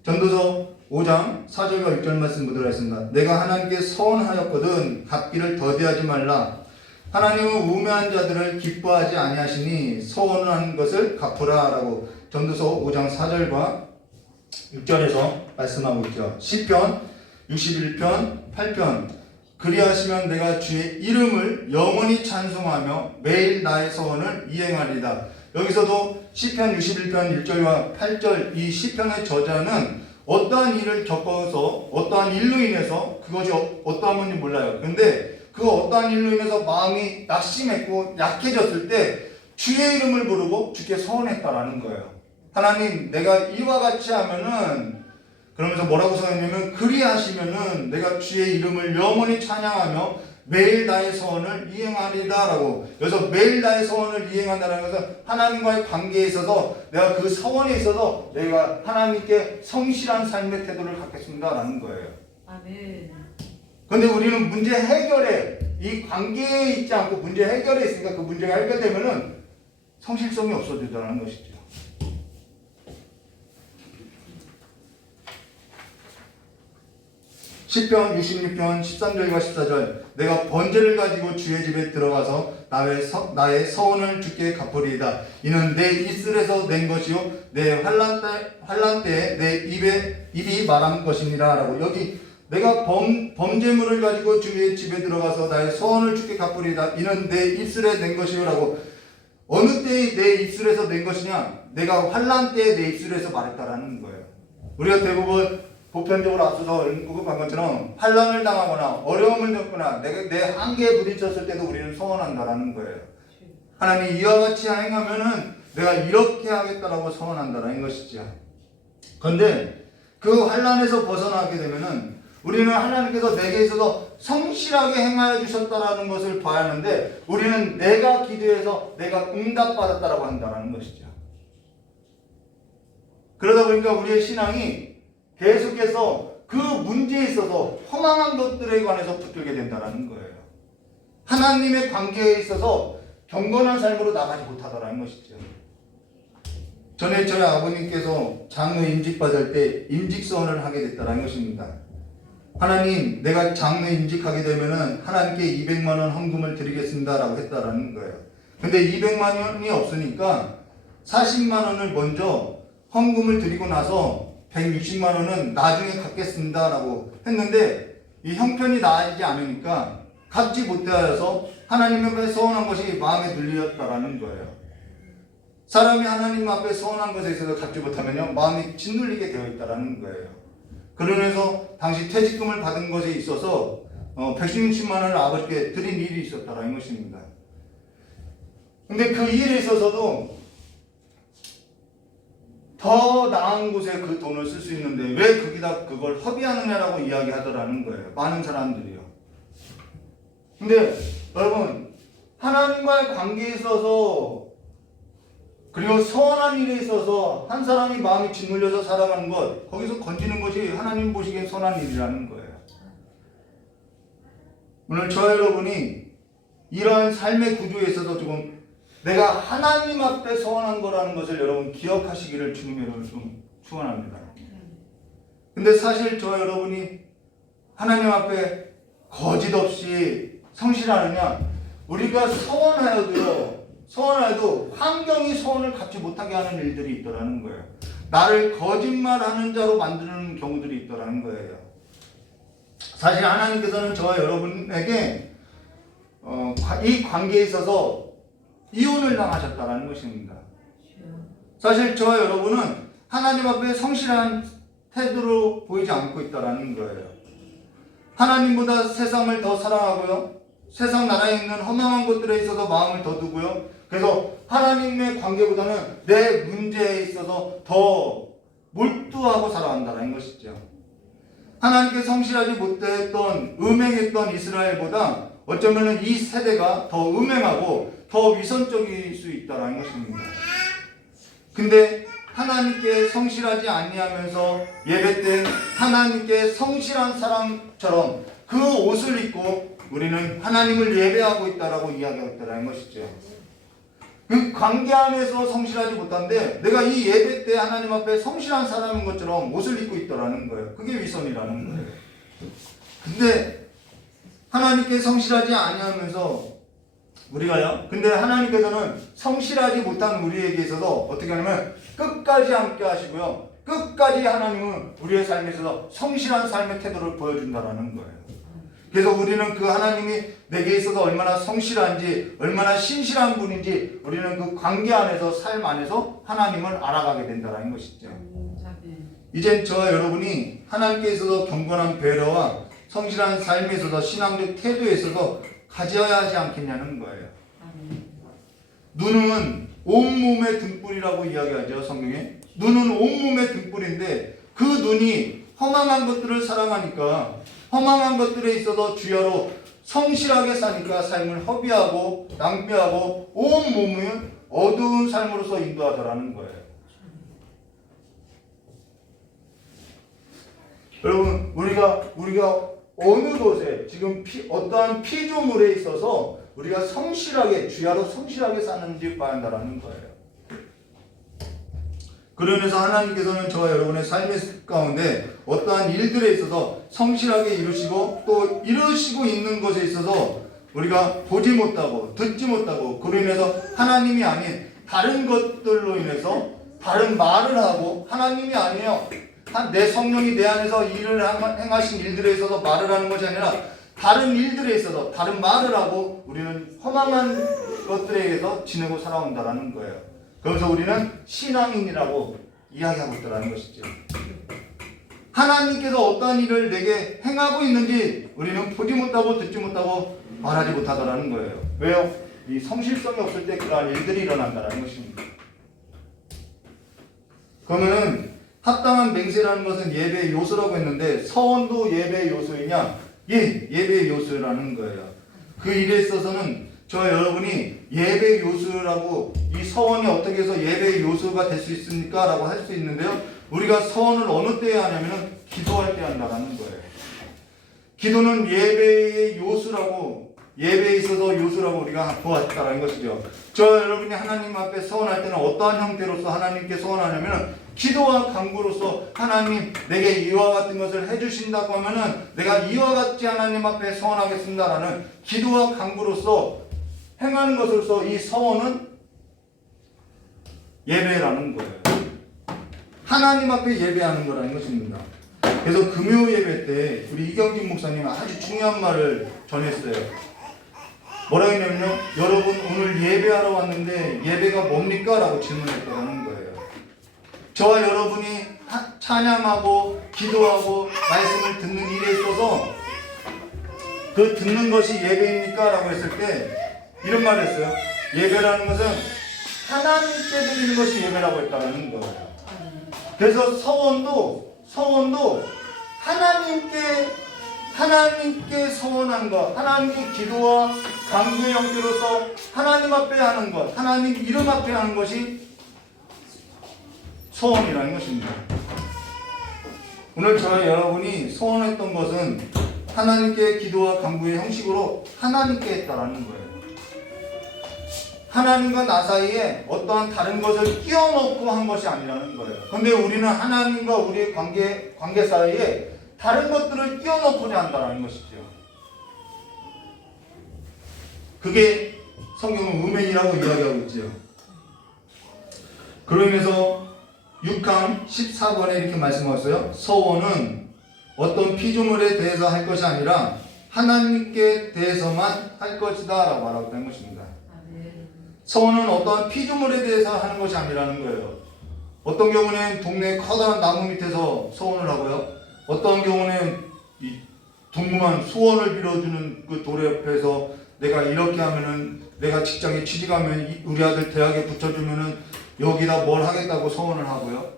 전도서 5장 4절과 6절 말씀 보도록 하겠습니다. 내가 하나님께 서원하였거든 갚기를 더디하지 말라. 하나님은 우매한 자들을 기뻐하지 아니하시니 서원한 것을 갚으라 라고 전도서 5장 4절과 6절에서 말씀하고 있죠. 시편 61편 8편 그리하시면 내가 주의 이름을 영원히 찬송하며 매일 나의 서원을 이행하리다. 여기서도 시편 61편 1절과 8절 이 시편의 저자는 어떠한 일을 겪어서 어떠한 일로 인해서 그것이 어떠한 건지 몰라요. 근데 그 어떠한 일로 인해서 마음이 낙심했고 약해졌을 때 주의 이름을 부르고 주께 서원했다라는 거예요. 하나님 내가 이와 같이 하면은 그러면서 뭐라고 써있냐면 그리하시면은 내가 주의 이름을 영원히 찬양하며 매일 나의 서원을 이행하리다 라고. 그래서 매일 나의 서원을 이행한다는 것은 하나님과의 관계에 있어서 내가 그 서원에 있어서 내가 하나님께 성실한 삶의 태도를 갖겠습니다 라는 거예요. 아멘. 그런데 우리는 문제 해결에 이 관계에 있지 않고 문제 해결에 있으니까 그 문제가 해결되면은 성실성이 없어진다는 것이죠. 시편 66편 13절과 14절 내가 번제를 가지고 주의 집에 들어가서 나의 서원을 주께 갚으리이다. 이는 내 입술에서 낸 것이요 내 환난 때에 내 입이 말한 것이니라 라고. 여기 내가 범죄물을 가지고 주의 집에 들어가서 나의 서원을 주께 갚으리이다. 이는 내 입술에 낸 것이요 라고. 어느 때에 내 입술에서 낸 것이냐? 내가 환난 때에 내 입술에서 말했다라는 거예요. 우리가 대부분 보편적으로 앞서서 언급한 것처럼 환난을 당하거나 어려움을 겪거나 내 한계에 부딪혔을 때도 우리는 서원한다라는 거예요. 하나님 이와 같이 행하면은 내가 이렇게 하겠다라고 서원한다라는 것이죠. 그런데 그 환난에서 벗어나게 되면은 우리는 하나님께서 내게 있어서 성실하게 행하여 주셨다라는 것을 봐야 하는데 우리는 내가 기도해서 내가 응답받았다라고 한다라는 것이죠. 그러다 보니까 우리의 신앙이 계속해서 그 문제에 있어서 허망한 것들에 관해서 붙들게 된다는 거예요. 하나님의 관계에 있어서 경건한 삶으로 나가지 못하다라는 것이죠. 전에 저희 아버님께서 장로 임직받을 때 임직서원을 하게 됐다는 것입니다. 하나님 내가 장로 임직하게 되면은 하나님께 200만 원 헌금을 드리겠습니다라고 했다라는 거예요. 근데 200만 원이 없으니까 40만 원을 먼저 헌금을 드리고 나서 160만 원은 나중에 갚겠습니다라고 했는데 이 형편이 나아지지 않으니까 갚지 못하여서 하나님 앞에 서원한 것이 마음에 눌렸다라는 거예요. 사람이 하나님 앞에 서원한 것에 있어서 갚지 못하면요 마음이 짓눌리게 되어 있다라는 거예요. 그러면서 당시 퇴직금을 받은 것에 있어서 160만 원을 아버지께 드린 일이 있었다라는 것입니다. 근데 그 일에 있어서도 더 나은 곳에 그 돈을 쓸 수 있는데 왜 거기다 그걸 허비하느냐라고 이야기하더라는 거예요. 많은 사람들이요. 근데 여러분, 하나님과의 관계에 있어서 그리고 선한 일에 있어서 한 사람이 마음이 짓눌려서 살아가는 것, 거기서 건지는 것이 하나님 보시기엔 선한 일이라는 거예요. 오늘 저와 여러분이 이러한 삶의 구조에 있어서 조금 내가 하나님 앞에 서원한 거라는 것을 여러분 기억하시기를 주님 여러분 좀 축원합니다. 근데 사실 저와 여러분이 하나님 앞에 거짓 없이 성실하느냐, 우리가 서원하여도 환경이 서원을 갖지 못하게 하는 일들이 있더라는 거예요. 나를 거짓말하는 자로 만드는 경우들이 있더라는 거예요. 사실 하나님께서는 저와 여러분에게 이 관계에 있어서 이혼을 당하셨다는 것입니다. 사실 저와 여러분은 하나님 앞에 성실한 태도로 보이지 않고 있다는 거예요. 하나님보다 세상을 더 사랑하고요, 세상 나라에 있는 허망한 것들에 있어서 마음을 더 두고요, 그래서 하나님의 관계보다는 내 문제에 있어서 더 몰두하고 살아간다는 것이죠. 하나님께 성실하지 못했던 음행했던 이스라엘보다 어쩌면 이 세대가 더 음행하고 더 위선적일 수 있다는 것입니다. 근데 하나님께 성실하지 아니하면서 예배 때 하나님께 성실한 사람처럼 그 옷을 입고 우리는 하나님을 예배하고 있다라고 이야기하고 있다는 것이죠. 그 관계 안에서 성실하지 못한데 내가 이 예배 때 하나님 앞에 성실한 사람인 것처럼 옷을 입고 있더라는 거예요. 그게 위선이라는 거예요. 근데 하나님께 성실하지 아니하면서 우리가요, 근데 하나님께서는 성실하지 못한 우리에게 있어서 어떻게 하냐면 끝까지 함께 하시고요, 끝까지 하나님은 우리의 삶에 있어서 성실한 삶의 태도를 보여준다는 거예요. 그래서 우리는 그 하나님이 내게 있어서 얼마나 성실한지, 얼마나 신실한 분인지 우리는 그 관계 안에서, 삶 안에서 하나님을 알아가게 된다는 것이죠. 이젠 저와 여러분이 하나님께 있어서 경건한 배려와 성실한 삶에 있어서 신앙적 태도에 있어서 가져야 하지 않겠냐는 거예요. 눈은 온몸의 등불이라고 이야기하죠, 성경에. 눈은 온몸의 등불인데 그 눈이 허망한 것들을 사랑하니까, 허망한 것들에 있어서 주야로 성실하게 사니까 삶을 허비하고 낭비하고 온몸을 어두운 삶으로서 인도하더라는 거예요. 여러분, 우리가 어느 곳에 지금 어떠한 피조물에 있어서 우리가 성실하게, 주야로 성실하게 사는지 봐야 한다는 거예요. 그러면서 하나님께서는 저와 여러분의 삶의 가운데 어떠한 일들에 있어서 성실하게 이루시고 또 이루시고 있는 것에 있어서 우리가 보지 못하고 듣지 못하고 그로 인해서 하나님이 아닌 다른 것들로 인해서 다른 말을 하고, 하나님이 아니에요, 내 성령이 내 안에서 일을 행하신 일들에 있어서 말을 하는 것이 아니라 다른 일들에 있어서 다른 말을 하고 우리는 허망한 것들에 의해서 지내고 살아온다는 거예요. 그래서 우리는 신앙인이라고 이야기하고 있다는 것이죠. 하나님께서 어떠한 일을 내게 행하고 있는지 우리는 보지 못하고 듣지 못하고 말하지 못하더라는 거예요. 왜요? 이 성실성이 없을 때 그러한 일들이 일어난다는 것입니다. 그러면은 합당한 맹세라는 것은 예배의 요소라고 했는데 서원도 예배의 요소이냐? 예, 예배의 요소라는 거예요. 그 일에 있어서는 저와 여러분이 예배의 요소라고, 이 서원이 어떻게 해서 예배의 요소가 될 수 있습니까? 라고 할 수 있는데요, 우리가 서원을 어느 때에 하냐면은 기도할 때 한다는 거예요. 기도는 예배의 요소라고, 예배에 있어서 요소라고 우리가 보았다는 것이죠. 저 여러분이 하나님 앞에 서원할 때는 어떠한 형태로서 하나님께 서원하냐면은 기도와 간구로서 하나님 내게 이와 같은 것을 해주신다고 하면은 내가 이와 같이 하나님 앞에 서원하겠습니다라는 기도와 간구로서 행하는 것으로서 이 서원은 예배라는 거예요. 하나님 앞에 예배하는 거라는 것입니다. 그래서 금요 예배 때 우리 이경진 목사님이 아주 중요한 말을 전했어요. 뭐라 했냐면요, 여러분 오늘 예배하러 왔는데 예배가 뭡니까? 라고 질문했다는 거예요. 저와 여러분이 찬양하고 기도하고 말씀을 듣는 일에 있어서 그 듣는 것이 예배입니까? 라고 했을 때 이런 말을 했어요. 예배라는 것은 하나님께 드리는 것이 예배라고 했다는 거예요. 그래서 서원도 하나님께 서원한 것, 하나님께 기도와 간구의 형태로서 하나님 앞에 하는 것, 하나님 이름 앞에 하는 것이 서원이라는 것입니다. 오늘 저와 여러분이 서원했던 것은 하나님께 기도와 간구의 형식으로 하나님께 했다라는 거예요. 하나님과 나 사이에 어떠한 다른 것을 끼워넣고 한 것이 아니라는 거예요. 그런데 우리는 하나님과 우리의 관계 사이에 다른 것들을 끼워넣고자 한다는 것이죠. 그게 성경은 음행이라고 이야기하고 있죠. 그로 인해서 6항 14번에 이렇게 말씀하셨어요. 서원은 어떤 피조물에 대해서 할 것이 아니라 하나님께 대해서만 할 것이다 라고 말하고 있는 것입니다. 서원은 어떠한 피조물에 대해서 하는 것이 아니라는 거예요. 어떤 경우는 동네 커다란 나무 밑에서 서원을 하고요. 어떤 경우는 이 둥그만 소원을 빌어주는 그 돌 옆에서 내가 이렇게 하면은 내가 직장에 취직하면 우리 아들 대학에 붙여주면은 여기다 뭘 하겠다고 서원을 하고요.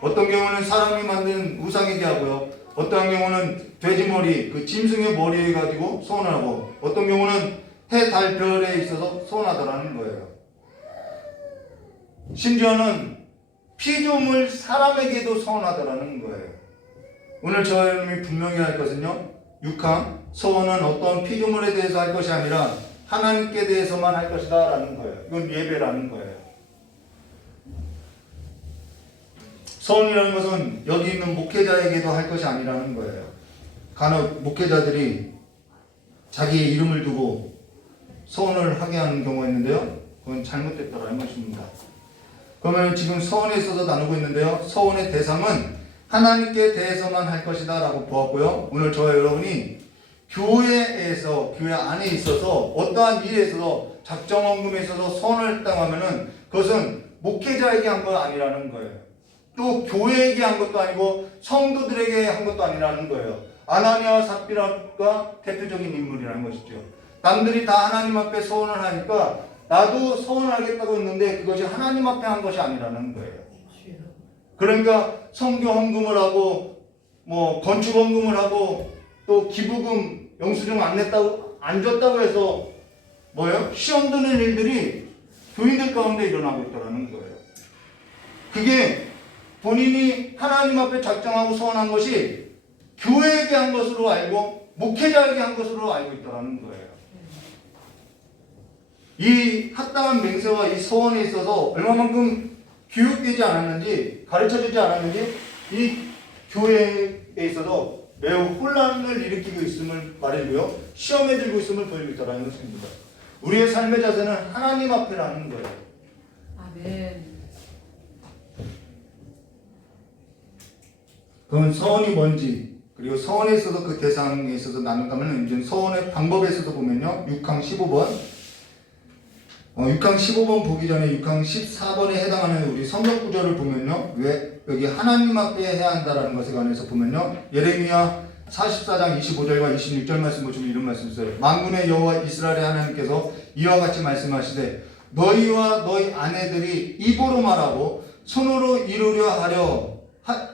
어떤 경우는 사람이 만든 우상에게 하고요. 어떤 경우는 돼지머리, 그 짐승의 머리에 가지고 서원을 하고, 어떤 경우는 해, 달, 별에 있어서 서원하더라는 거예요. 심지어는 피조물 사람에게도 서원하더라는 거예요. 오늘 저와 여러분이 분명히 할 것은요, 6항 서원은 어떤 피조물에 대해서 할 것이 아니라 하나님께 대해서만 할 것이다 라는 거예요. 이건 예배라는 거예요. 서원이라는 것은 여기 있는 목회자에게도 할 것이 아니라는 거예요. 간혹 목회자들이 자기의 이름을 두고 서원을 하게 하는 경우가 있는데요, 그건 잘못됐다라는 것입니다. 그러면 지금 서원에 있어서 나누고 있는데요, 서원의 대상은 하나님께 대해서만 할 것이다 라고 보았고요. 오늘 저와 여러분이 교회에서, 교회 안에 있어서 어떠한 일에 있어서 작정헌금에 있어서 서원을 했다고 그것은 목회자에게 한 건 아니라는 거예요. 또 교회에게 한 것도 아니고 성도들에게 한 것도 아니라는 거예요. 아나니아와 삽비라가 대표적인 인물이라는 것이죠. 남들이 다 하나님 앞에 서원을 하니까 나도 서원하겠다고 했는데 그것이 하나님 앞에 한 것이 아니라는 거예요. 그러니까 성교 헌금을 하고 뭐 건축 헌금을 하고 또 기부금 영수증 안 줬다고 해서 뭐예요? 시험 드는 일들이 교인들 가운데 일어나고 있다는 거예요. 그게 본인이 하나님 앞에 작정하고 서원한 것이 교회에게 한 것으로 알고 목회자에게 한 것으로 알고 있다는 거예요. 이 합당한 맹세와 이 서원에 있어서 얼마만큼 교육되지 않았는지, 가르쳐주지 않았는지 이 교회에 있어서 매우 혼란을 일으키고 있음을 말해주고요, 시험에 들고 있음을 보이고 있다는 것입니다. 우리의 삶의 자세는 하나님 앞에라는 거예요. 아멘. 그건 서원이 뭔지, 그리고 서원에 있어서 그 대상에 있어서 나눈다면 이제 서원의 방법에 있어서 보면요, 6항 15번 6항 15번 보기 전에 6항 14번에 해당하는 우리 성경 구절을 보면요, 왜 여기 하나님 앞에 해야 한다라는 것에 관해서 보면요, 예레미야 44장 25절과 26절 말씀 보시면 이런 말씀 있어요. 만군의 여호와 이스라엘의 하나님께서 이와 같이 말씀하시되 너희와 너희 아내들이 입으로 말하고 손으로 이루려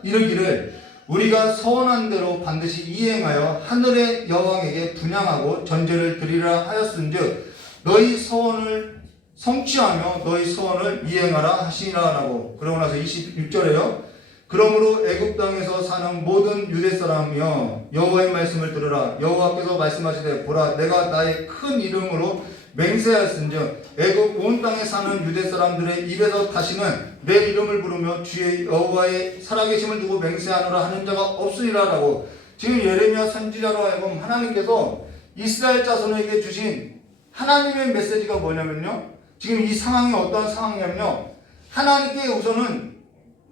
이르기를 우리가 서원한 대로 반드시 이행하여 하늘의 여왕에게 분향하고 전제를 드리라 하였은즉 너희 서원을 성취하며 너희 서원을 이행하라 하시니라라고. 그러고 나서 26절에요. 그러므로 애굽 땅에서 사는 모든 유대 사람이여 여호와의 말씀을 들으라. 여호와께서 말씀하시되 보라 내가 나의 큰 이름으로 맹세하였은즉 애굽 온 땅에 사는 유대 사람들의 입에서 다시는 내 이름을 부르며 주의 여호와의 살아계심을 두고 맹세하노라 하는 자가 없으리라라고. 지금 예레미야 선지자로 하여금 하나님께서 이스라엘 자손에게 주신 하나님의 메시지가 뭐냐면요, 지금 이 상황이 어떤 상황이냐면요, 하나님께 우선은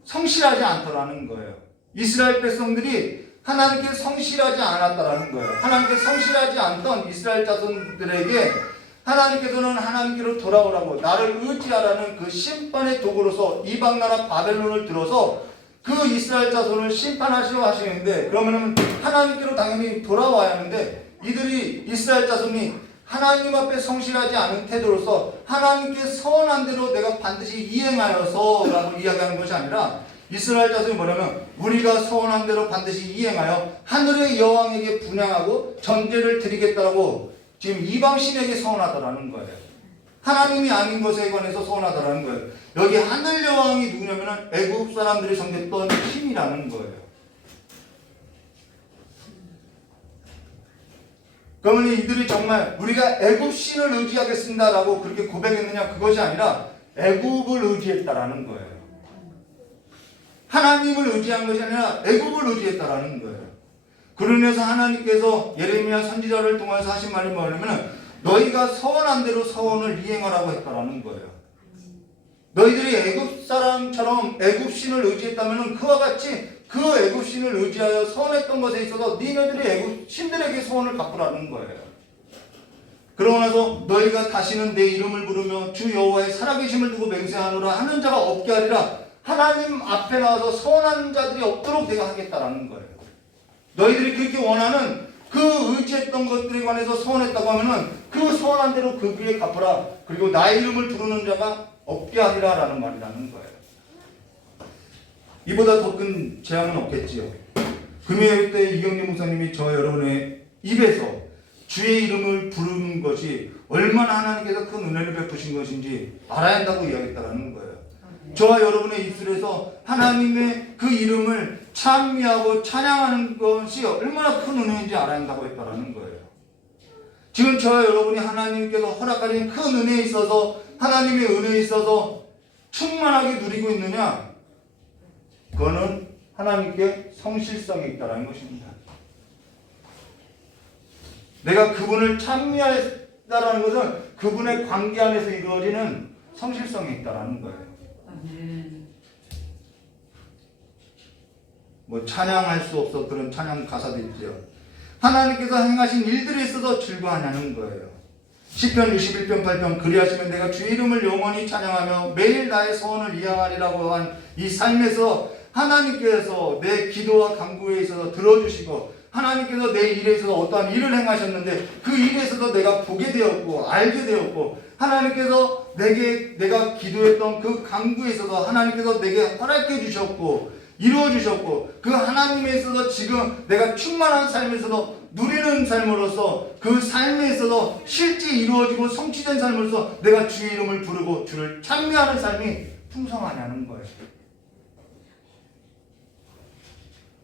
성실하지 않더라는 거예요. 이스라엘 백성들이 하나님께 성실하지 않았다라는 거예요. 하나님께 성실하지 않던 이스라엘 자손들에게 하나님께서는 하나님께로 돌아오라고, 나를 의지하라는 그 심판의 도구로서 이방 나라 바벨론을 들어서 그 이스라엘 자손을 심판하시려 하시는데, 그러면은 하나님께로 당연히 돌아와야 하는데, 이들이 이스라엘 자손이 하나님 앞에 성실하지 않은 태도로서 하나님께 서원한 대로 내가 반드시 이행하여서 라고 이야기하는 것이 아니라 이스라엘 자손이 뭐냐면 우리가 서원한 대로 반드시 이행하여 하늘의 여왕에게 분향하고 전제를 드리겠다라고 지금 이방신에게 서원하다라는 거예요. 하나님이 아닌 것에 관해서 서원하다라는 거예요. 여기 하늘 여왕이 누구냐면 애굽 사람들이 섬겼던 신이라는 거예요. 그러면 이들이 정말 우리가 애굽 신을 의지하겠습니다라고 그렇게 고백했느냐, 그것이 아니라 애굽을 의지했다라는 거예요. 하나님을 의지한 것이 아니라 애굽을 의지했다라는 거예요. 그로 인해서 하나님께서 예레미야 선지자를 통해서 하신 말이 뭐냐면 너희가 서원한 대로 서원을 이행하라고 했다라는 거예요. 너희들이 애굽 사람처럼 애굽 신을 의지했다면 그와 같이 그 애굽 신을 의지하여 서원했던 것에 있어서 니네들이 애굽 신들에게 서원을 갚으라는 거예요. 그러고 나서 너희가 다시는 내 이름을 부르며 주 여호와의 살아계심을 두고 맹세하노라 하는 자가 없게 하리라. 하나님 앞에 나와서 서원하는 자들이 없도록 내가 하겠다라는 거예요. 너희들이 그렇게 원하는 그 의지했던 것들에 관해서 서원했다고 하면은 그 서원한 대로 그 위에 갚으라. 그리고 나의 이름을 부르는 자가 없게 하리라 라는 말이라는 거예요. 이보다 더 큰 재앙은 없겠지요. 금요일 때 이경림 목사님이 저 여러분의 입에서 주의 이름을 부르는 것이 얼마나 하나님께서 큰 은혜를 베푸신 것인지 알아야 한다고 이야기했다라는 거예요. 저와 여러분의 입술에서 하나님의 그 이름을 찬미하고 찬양하는 것이 얼마나 큰 은혜인지 알아야 한다고 했다라는 거예요. 지금 저와 여러분이 하나님께서 허락하신 큰 은혜에 있어서 하나님의 은혜에 있어서 충만하게 누리고 있느냐? 그거는 하나님께 성실성이 있다는 것입니다. 내가 그분을 찬미하다라는 것은 그분의 관계 안에서 이루어지는 성실성이 있다는 거예요. 아멘. 뭐 찬양할 수 없어 그런 찬양 가사도 있죠. 하나님께서 행하신 일들에 있어서 즐거워하냐는 거예요. 시편 61편 8편 그리하시면 내가 주의 이름을 영원히 찬양하며 매일 나의 소원을 이행하리라고 한 이 삶에서 하나님께서 내 기도와 간구에 있어서 들어주시고 하나님께서 내 일에 있어서 어떠한 일을 행하셨는데 그 일에 있어서 내가 보게 되었고 알게 되었고 하나님께서 내가 기도했던 그 간구에 있어서 하나님께서 내게 허락해 주셨고 이루어 주셨고 그 하나님에 있어서 지금 내가 충만한 삶에 있어서 누리는 삶으로서 그 삶에 있어서 실제 이루어지고 성취된 삶으로서 내가 주의 이름을 부르고 주를 찬미하는 삶이 풍성하냐는 거예요.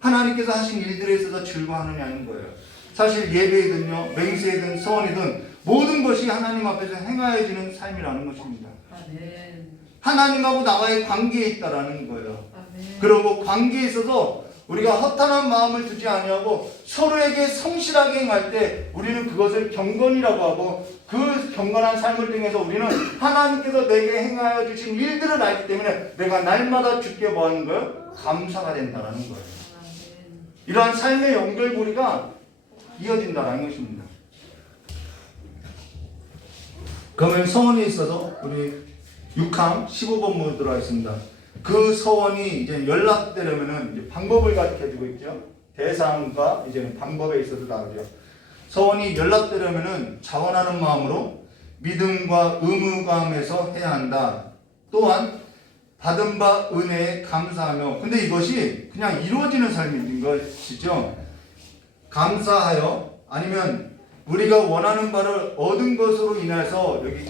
하나님께서 하신 일들에 있어서 즐거워하느냐는 거예요. 사실 예배이든요, 맹세이든 서원이든 모든 것이 하나님 앞에서 행하여지는 삶이라는 것입니다. 아멘. 하나님하고 나와의 관계에 있다라는 거예요. 아멘. 그리고 관계에 있어서 우리가 허탄한 마음을 두지 아니하고 서로에게 성실하게 행할 때 우리는 그것을 경건이라고 하고 그 경건한 삶을 통해서 우리는 하나님께서 내게 행하여 주신 일들을 알기 때문에 내가 날마다 주께 뭐 하는 거예요? 감사가 된다라는 거예요. 이러한 삶의 연결고리가 이어진다는 것입니다. 그러면 서원에 있어서 우리 6항 15번으로 들어가겠습니다. 그 서원이 이제 연락되려면은 이제 방법을 가르쳐주고 있죠. 대상과 이제는 방법에 있어서 나오죠. 서원이 연락되려면은 자원하는 마음으로 믿음과 의무감에서 해야 한다. 또한 받은 바 은혜에 감사하며, 근데 이것이 그냥 이루어지는 삶인 것이죠. 감사하여 아니면 우리가 원하는 바를 얻은 것으로 인해서 여기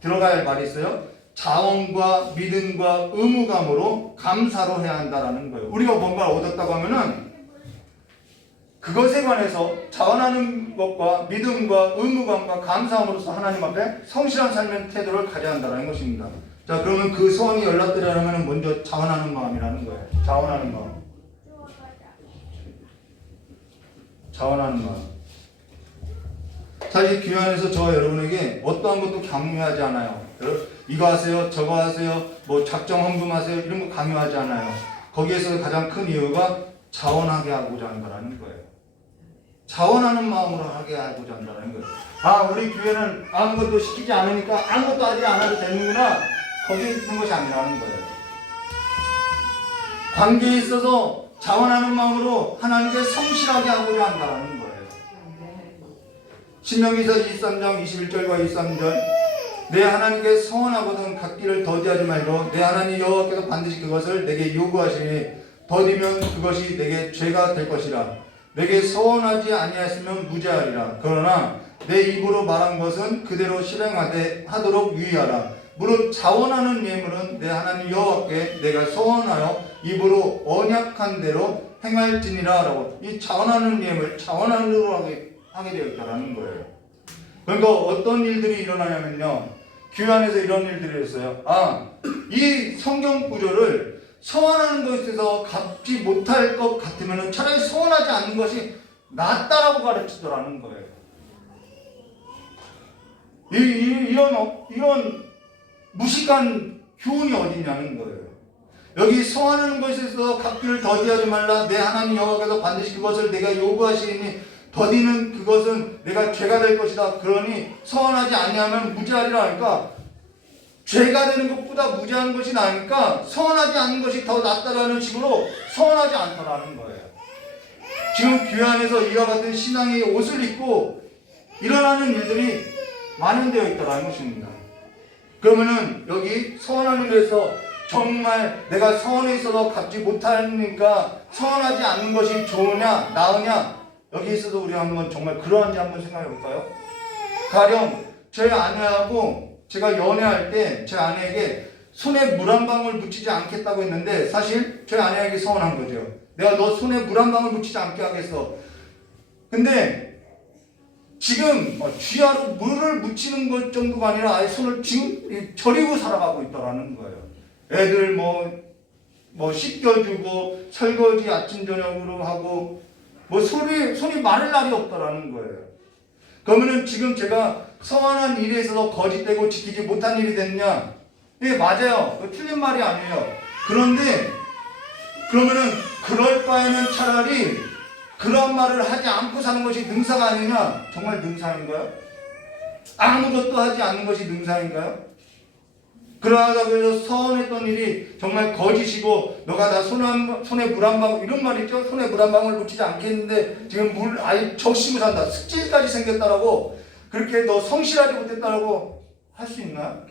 들어가야 할 말이 있어요. 자원과 믿음과 의무감으로 감사로 해야 한다라는 거예요. 우리가 뭔가를 얻었다고 하면은 그것에 관해서 자원하는 것과 믿음과 의무감과 감사함으로써 하나님 앞에 성실한 삶의 태도를 가져야 한다는 것입니다. 자, 그러면 그 소원이 연락되려면 먼저 자원하는 마음이라는 거예요. 자원하는 마음. 자원하는 마음. 사실 교회 안에서 저와 여러분에게 어떠한 것도 강요하지 않아요. 이거 하세요, 저거 하세요, 뭐 작정 헌금하세요, 이런 거 강요하지 않아요. 거기에서 가장 큰 이유가 자원하게 하고자 한다는 거예요. 자원하는 마음으로 하게 하고자 한다는 거예요. 아, 우리 교회는 아무것도 시키지 않으니까 아무것도 하지 않아도 되는구나. 거기에 있는 것이 아니라는 거예요. 관계에 있어서 자원하는 마음으로 하나님께 성실하게 하고자 한다는 거예요. 신명기서 23장 21절과 23절 내 하나님께 서원하거든 갚기를 더디하지 말고 내 하나님 여호와께서 반드시 그것을 내게 요구하시니 더디면 그것이 내게 죄가 될 것이라. 내게 서원하지 아니하였으면 무죄하리라. 그러나 내 입으로 말한 것은 그대로 실행하도록 유의하라. 무릇 자원하는 예물은 내 하나님 여호와께 내가 서원하여 입으로 언약한 대로 행할지니라. 라고 이 자원하는 예물, 자원하는 대로 하게 되어 있다는 거예요. 그러니까 어떤 일들이 일어나냐면요, 교회 안에서 이런 일들이 있어요. 이 성경 구절을 서원하는 것에서 갚지 못할 것 같으면 차라리 서원하지 않는 것이 낫다라고 가르치더라는 거예요. 이런 무식한 교훈이 어디냐는 거예요. 여기 서원하는 것에서 갚기를 더디하지 말라. 내 하나님 여호와께서 반드시 그것을 내가 요구하시니 더디는 그것은 내가 죄가 될 것이다. 그러니 서원하지 아니하면 무죄하리라. 하니까 죄가 되는 것보다 무죄하는 것이 나으니까 서원하지 않는 것이 더 낫다라는 식으로 서원하지 않더라는 거예요. 지금 교회 안에서 이와 같은 신앙의 옷을 입고 일어나는 일들이 만연되어 있다는 것입니다. 그러면은 여기 서원하는 것에서 정말 내가 서원에 있어서 갚지 못하니까 서원하지 않는 것이 좋으냐 나으냐, 여기 있어서 우리 한번 정말 그러한지 한번 생각해 볼까요? 가령 저희 아내하고 제가 연애할 때 제 아내에게 손에 물 한 방울 묻히지 않겠다고 했는데 사실 저희 아내에게 서운한 거죠. 내가 너 손에 물 한 방울 묻히지 않게 하겠어. 근데 지금 쥐하로 물을 묻히는 것 정도가 아니라 아예 손을 저리고 살아가고 있다라는 거예요. 애들 뭐 씻겨주고 설거지 아침 저녁으로 하고 손이 마를 날이 없다라는 거예요. 그러면은 지금 제가 서원한 일에 있어서 거짓되고 지키지 못한 일이 됐냐? 네, 맞아요. 틀린 말이 아니에요. 그런데 그러면은 그럴 바에는 차라리 그런 말을 하지 않고 사는 것이 능사가 아니냐? 정말 능사인가요? 아무것도 하지 않는 것이 능사인가요? 그러하다고 해서 서운했던 일이 정말 거짓이고 너가 나 손에 물 한 방울, 이런 말 있죠? 손에 물 한 방울 묻히지 않겠는데 지금 물 아예 적심을 산다, 습질까지 생겼다라고, 그렇게 너 성실하지 못했다라고 할 수 있나요?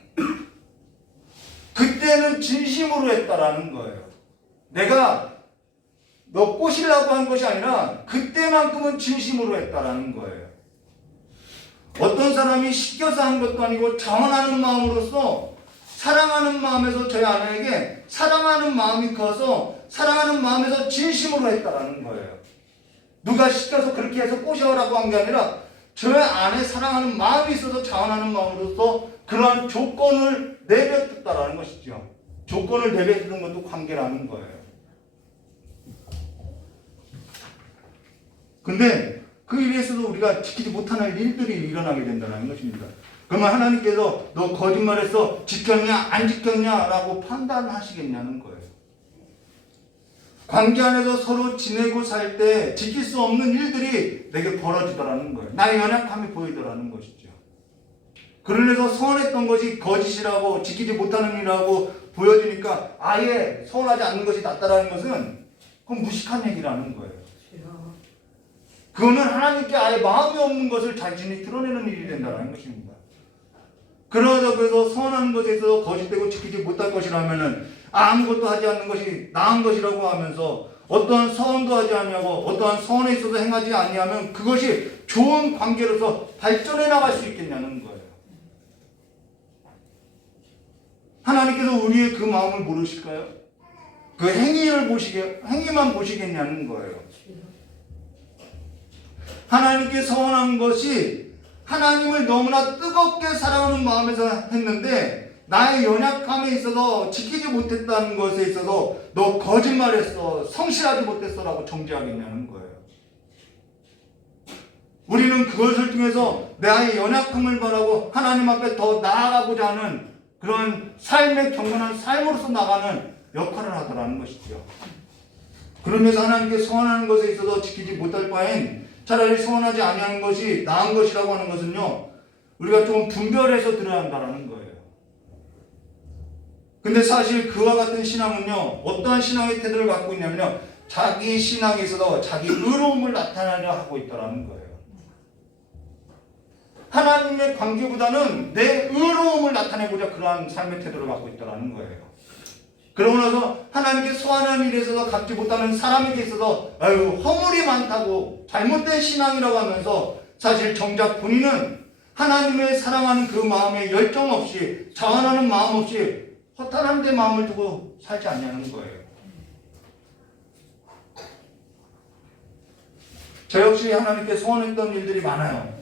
그때는 진심으로 했다라는 거예요. 내가 너 꼬시려고 한 것이 아니라 그때만큼은 진심으로 했다라는 거예요. 어떤 사람이 시켜서 한 것도 아니고 자원하는 마음으로서, 사랑하는 마음에서 저희 아내에게 사랑하는 마음이 커서 사랑하는 마음에서 진심으로 했다라는 거예요. 누가 시켜서 그렇게 해서 꼬셔라고 한 게 아니라 저희 아내 사랑하는 마음이 있어서 자원하는 마음으로서 그러한 조건을 내뱉었다라는 것이죠. 조건을 내뱉는 것도 관계라는 거예요. 근데 그 일에서도 우리가 지키지 못하는 일들이 일어나게 된다는 것입니다. 그러면 하나님께서 너 거짓말해서 지켰냐 안 지켰냐라고 판단하시겠냐는 거예요. 관계 안에서 서로 지내고 살 때 지킬 수 없는 일들이 내게 벌어지더라는 거예요. 나의 연약함이 보이더라는 것이죠. 그러면서 서운했던 것이 거짓이라고 지키지 못하는 일이라고 보여지니까 아예 서운하지 않는 것이 낫다라는 것은 그건 무식한 얘기라는 거예요. 그거는 하나님께 아예 마음이 없는 것을 자신이 드러내는 일이 된다는 것입니다. 그러다고 해서 서운한 것에 있어서 거짓되고 지키지 못할 것이라면은 아무것도 하지 않는 것이 나은 것이라고 하면서 어떠한 서원도 하지 아니하고 어떠한 서원에 있어서 행하지 아니하면 그것이 좋은 관계로서 발전해 나갈 수 있겠냐는 거예요. 하나님께서 우리의 그 마음을 모르실까요? 그 행위만 보시겠냐는 거예요. 하나님께 서원한 것이 하나님을 너무나 뜨겁게 사랑하는 마음에서 했는데 나의 연약함에 있어서 지키지 못했다는 것에 있어서 너 거짓말했어, 성실하지 못했어 라고 정죄하겠냐는 거예요. 우리는 그것을 통해서 나의 연약함을 바라고 하나님 앞에 더 나아가고자 하는 그런 삶의 경건한 삶으로서 나가는 역할을 하더라는 것이죠. 그러면서 하나님께 서원하는 것에 있어서 지키지 못할 바엔 차라리 서원하지 아니하는 것이 나은 것이라고 하는 것은요, 우리가 좀 분별해서 들어야 한다는 거예요. 근데 사실 그와 같은 신앙은요, 어떠한 신앙의 태도를 갖고 있냐면요, 자기 신앙에 있어서 자기 의로움을 나타내려 하고 있다는 거예요. 하나님의 관계보다는 내 의로움을 나타내고자 그러한 삶의 태도를 갖고 있다는 거예요. 그러고 나서 하나님께 소환하는 일에 있어서 갖지 못하는 사람에게 있어서 허물이 많다고 잘못된 신앙이라고 하면서 사실 정작 본인은 하나님을 사랑하는 그 마음에 열정 없이 자원하는 마음 없이 허탄한 데 마음을 두고 살지 않냐는 거예요. 저 역시 하나님께 소원했던 일들이 많아요.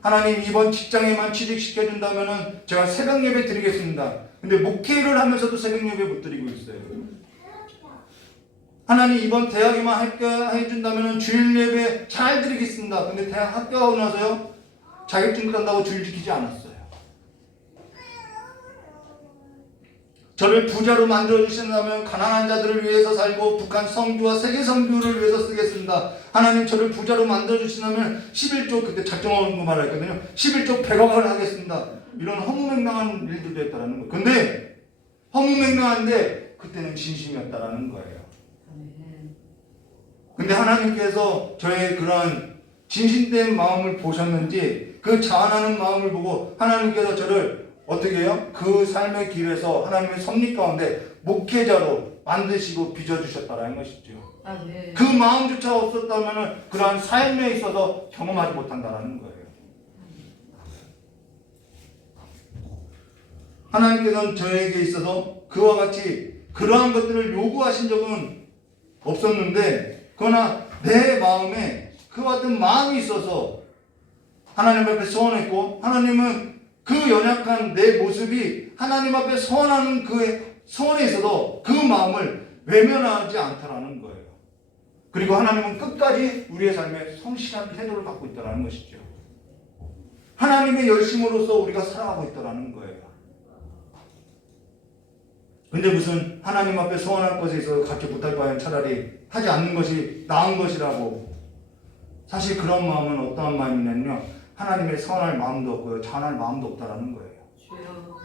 하나님 이번 직장에만 취직시켜준다면 제가 새벽 예배 드리겠습니다. 근데 목회를 하면서도 새벽 예배 못 드리고 있어요. 하나님 이번 대학에만 합격해준다면 주일 예배 잘 드리겠습니다. 근데 대학 합격하고 나서요 자격증 딴다고 주일 지키지 않았어요. 저를 부자로 만들어주신다면 가난한 자들을 위해서 살고 북한 성교와 세계 성교를 위해서 쓰겠습니다. 하나님 저를 부자로 만들어주신다면 11조 그때 작정하는 말을 했거든요. 11조 100억을 하겠습니다. 이런 허무맹랑한 일들도 했다라는 거예요. 근데 허무맹랑한데 그때는 진심이었다라는 거예요. 아멘. 근데 하나님께서 저의 그런 진심된 마음을 보셨는지 그 자원하는 마음을 보고 하나님께서 저를 어떻게 해요? 그 삶의 길에서 하나님의 섭리 가운데 목회자로 만드시고 빚어주셨다라는 것이죠. 아멘. 그 마음조차 없었다면 그러한 삶에 있어서 경험하지 못한다라는 거예요. 하나님께서는 저에게 있어서 그와 같이 그러한 것들을 요구하신 적은 없었는데 그러나 내 마음에 그와 같은 마음이 있어서 하나님 앞에 소원했고 하나님은 그 연약한 내 모습이 하나님 앞에 소원하는 그 소원에 있어서 그 마음을 외면하지 않다라는 거예요. 그리고 하나님은 끝까지 우리의 삶에 성실한 태도를 갖고 있다는 것이죠. 하나님의 열심으로서 우리가 살아가고 있다는 거예요. 근데 무슨 하나님 앞에 소원할 것에 있어서 갖지 못할 바엔 차라리 하지 않는 것이 나은 것이라고. 사실 그런 마음은 어떠한 마음이냐면요, 하나님의 선할 마음도 없고요, 잔할 마음도 없다라는 거예요. 주여.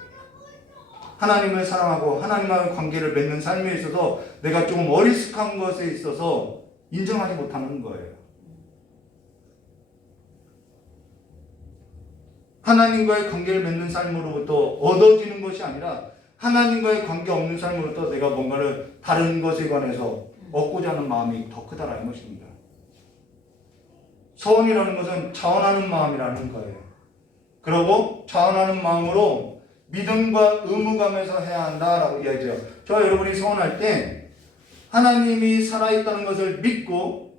하나님을 사랑하고 하나님과의 관계를 맺는 삶에 있어서 내가 조금 어리숙한 것에 있어서 인정하지 못하는 거예요. 하나님과의 관계를 맺는 삶으로부터 얻어지는 것이 아니라 하나님과의 관계 없는 삶으로부터 내가 뭔가를 다른 것에 관해서 얻고자 하는 마음이 더 크다라는 것입니다. 소원이라는 것은 자원하는 마음이라는 거예요. 그리고 자원하는 마음으로 믿음과 의무감에서 해야 한다라고 이야기해요. 저와 여러분이 소원할 때 하나님이 살아있다는 것을 믿고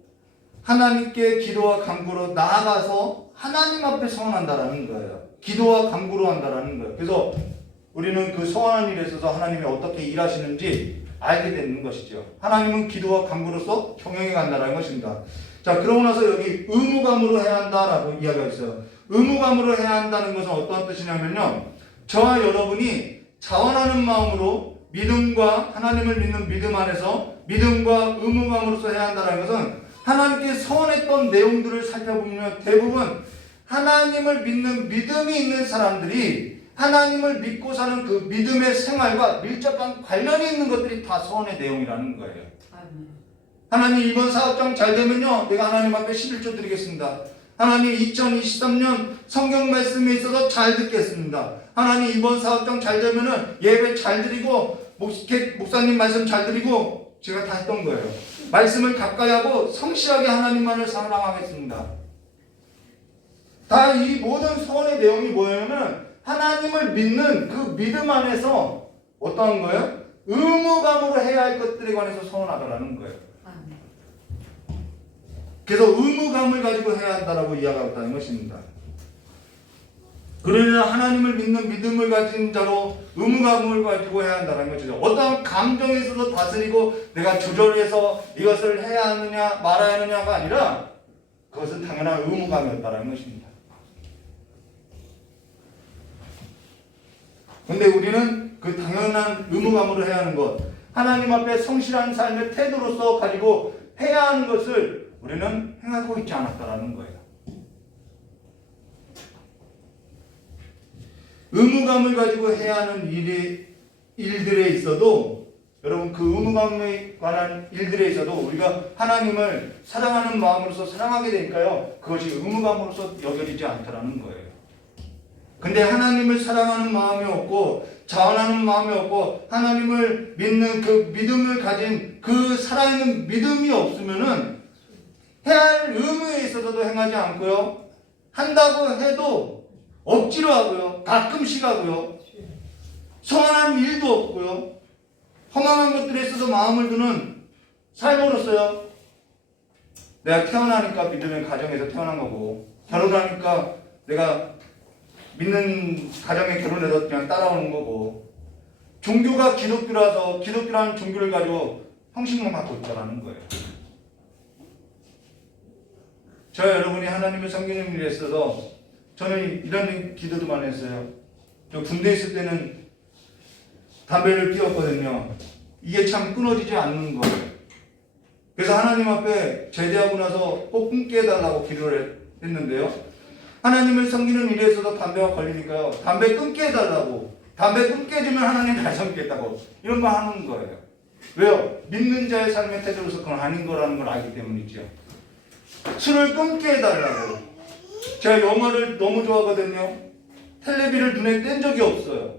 하나님께 기도와 간구로 나아가서 하나님 앞에 소원한다라는 거예요. 기도와 간구로 한다라는 거예요. 그래서 우리는 그 소원하는 일에 있어서 하나님이 어떻게 일하시는지 알게 되는 것이죠. 하나님은 기도와 간구로서 경영해 간다는 것입니다. 자, 그러고 나서 여기 의무감으로 해야 한다라고 이야기가 있어요. 의무감으로 해야 한다는 것은 어떤 뜻이냐면요, 저와 여러분이 자원하는 마음으로 믿음과 하나님을 믿는 믿음 안에서 믿음과 의무감으로서 해야 한다는 것은 하나님께 서원했던 내용들을 살펴보면 대부분 하나님을 믿는 믿음이 있는 사람들이 하나님을 믿고 사는 그 믿음의 생활과 밀접한 관련이 있는 것들이 다 서원의 내용이라는 거예요. 아멘. 하나님 이번 사업장 잘 되면요, 내가 하나님 앞에 11조 드리겠습니다. 하나님 2023년 성경 말씀에 있어서 잘 듣겠습니다. 하나님 이번 사업장 잘 되면은 예배 잘 드리고 목사님 말씀 잘 드리고 제가 다 했던 거예요. 말씀을 가까이 하고 성실하게 하나님만을 사랑하겠습니다. 다 이 모든 소원의 내용이 뭐냐면 하나님을 믿는 그 믿음 안에서 어떠한 거예요? 의무감으로 해야 할 것들에 관해서 소원하다라는 거예요. 아멘. 그래서 의무감을 가지고 해야 한다라고 이야기하고 있다는 것입니다. 그러나 하나님을 믿는 믿음을 가진 자로 의무감을 가지고 해야 한다는 것이죠. 어떠한 감정에 있어서 다스리고 내가 조절해서 이것을 해야 하느냐 말아야 하느냐가 아니라 그것은 당연한 의무감이었다는 것입니다. 근데 우리는 그 당연한 의무감으로 해야 하는 것, 하나님 앞에 성실한 삶의 태도로서 가지고 해야 하는 것을 우리는 행하고 있지 않았다라는 거예요. 의무감을 가지고 해야 하는 일들에 있어도 여러분 그 의무감에 관한 일들에 있어도 우리가 하나님을 사랑하는 마음으로서 사랑하게 되니까요, 그것이 의무감으로서 여겨지지 않다라는 거예요. 근데 하나님을 사랑하는 마음이 없고 자원하는 마음이 없고 하나님을 믿는 그 믿음을 가진 그 살아있는 믿음이 없으면은 해야 할 의무에 있어서도 행하지 않고요. 한다고 해도 억지로 하고요. 가끔씩 하고요. 성안한 일도 없고요. 허망한 것들에 있어서 마음을 두는 삶으로서요. 내가 태어나니까 믿음의 가정에서 태어난 거고 결혼하니까 내가 믿는 가정에 결혼해서 그냥 따라오는 거고 종교가 기독교라서 기독교라는 종교를 가지고 형식만 갖고 있다라는 거예요. 저 여러분이 하나님을 섬기는 일에 있어서 저는 이런 기도도 많이 했어요. 저 군대에 있을 때는 담배를 피웠거든요. 이게 참 끊어지지 않는 거예요. 그래서 하나님 앞에 제대하고 나서 꼭 끊게 해달라고 기도를 했는데요. 하나님을 섬기는 일에 있어서 담배가 걸리니까요. 담배 끊게 해달라고. 담배 끊게 해주면 하나님 잘 섬기겠다고. 이런 거 하는 거예요. 왜요? 믿는 자의 삶의 태도로서 그건 아닌 거라는 걸 알기 때문이죠. 술을 끊게 해달라고. 제가 영화를 너무 좋아하거든요. 텔레비를 눈에 뗀 적이 없어요.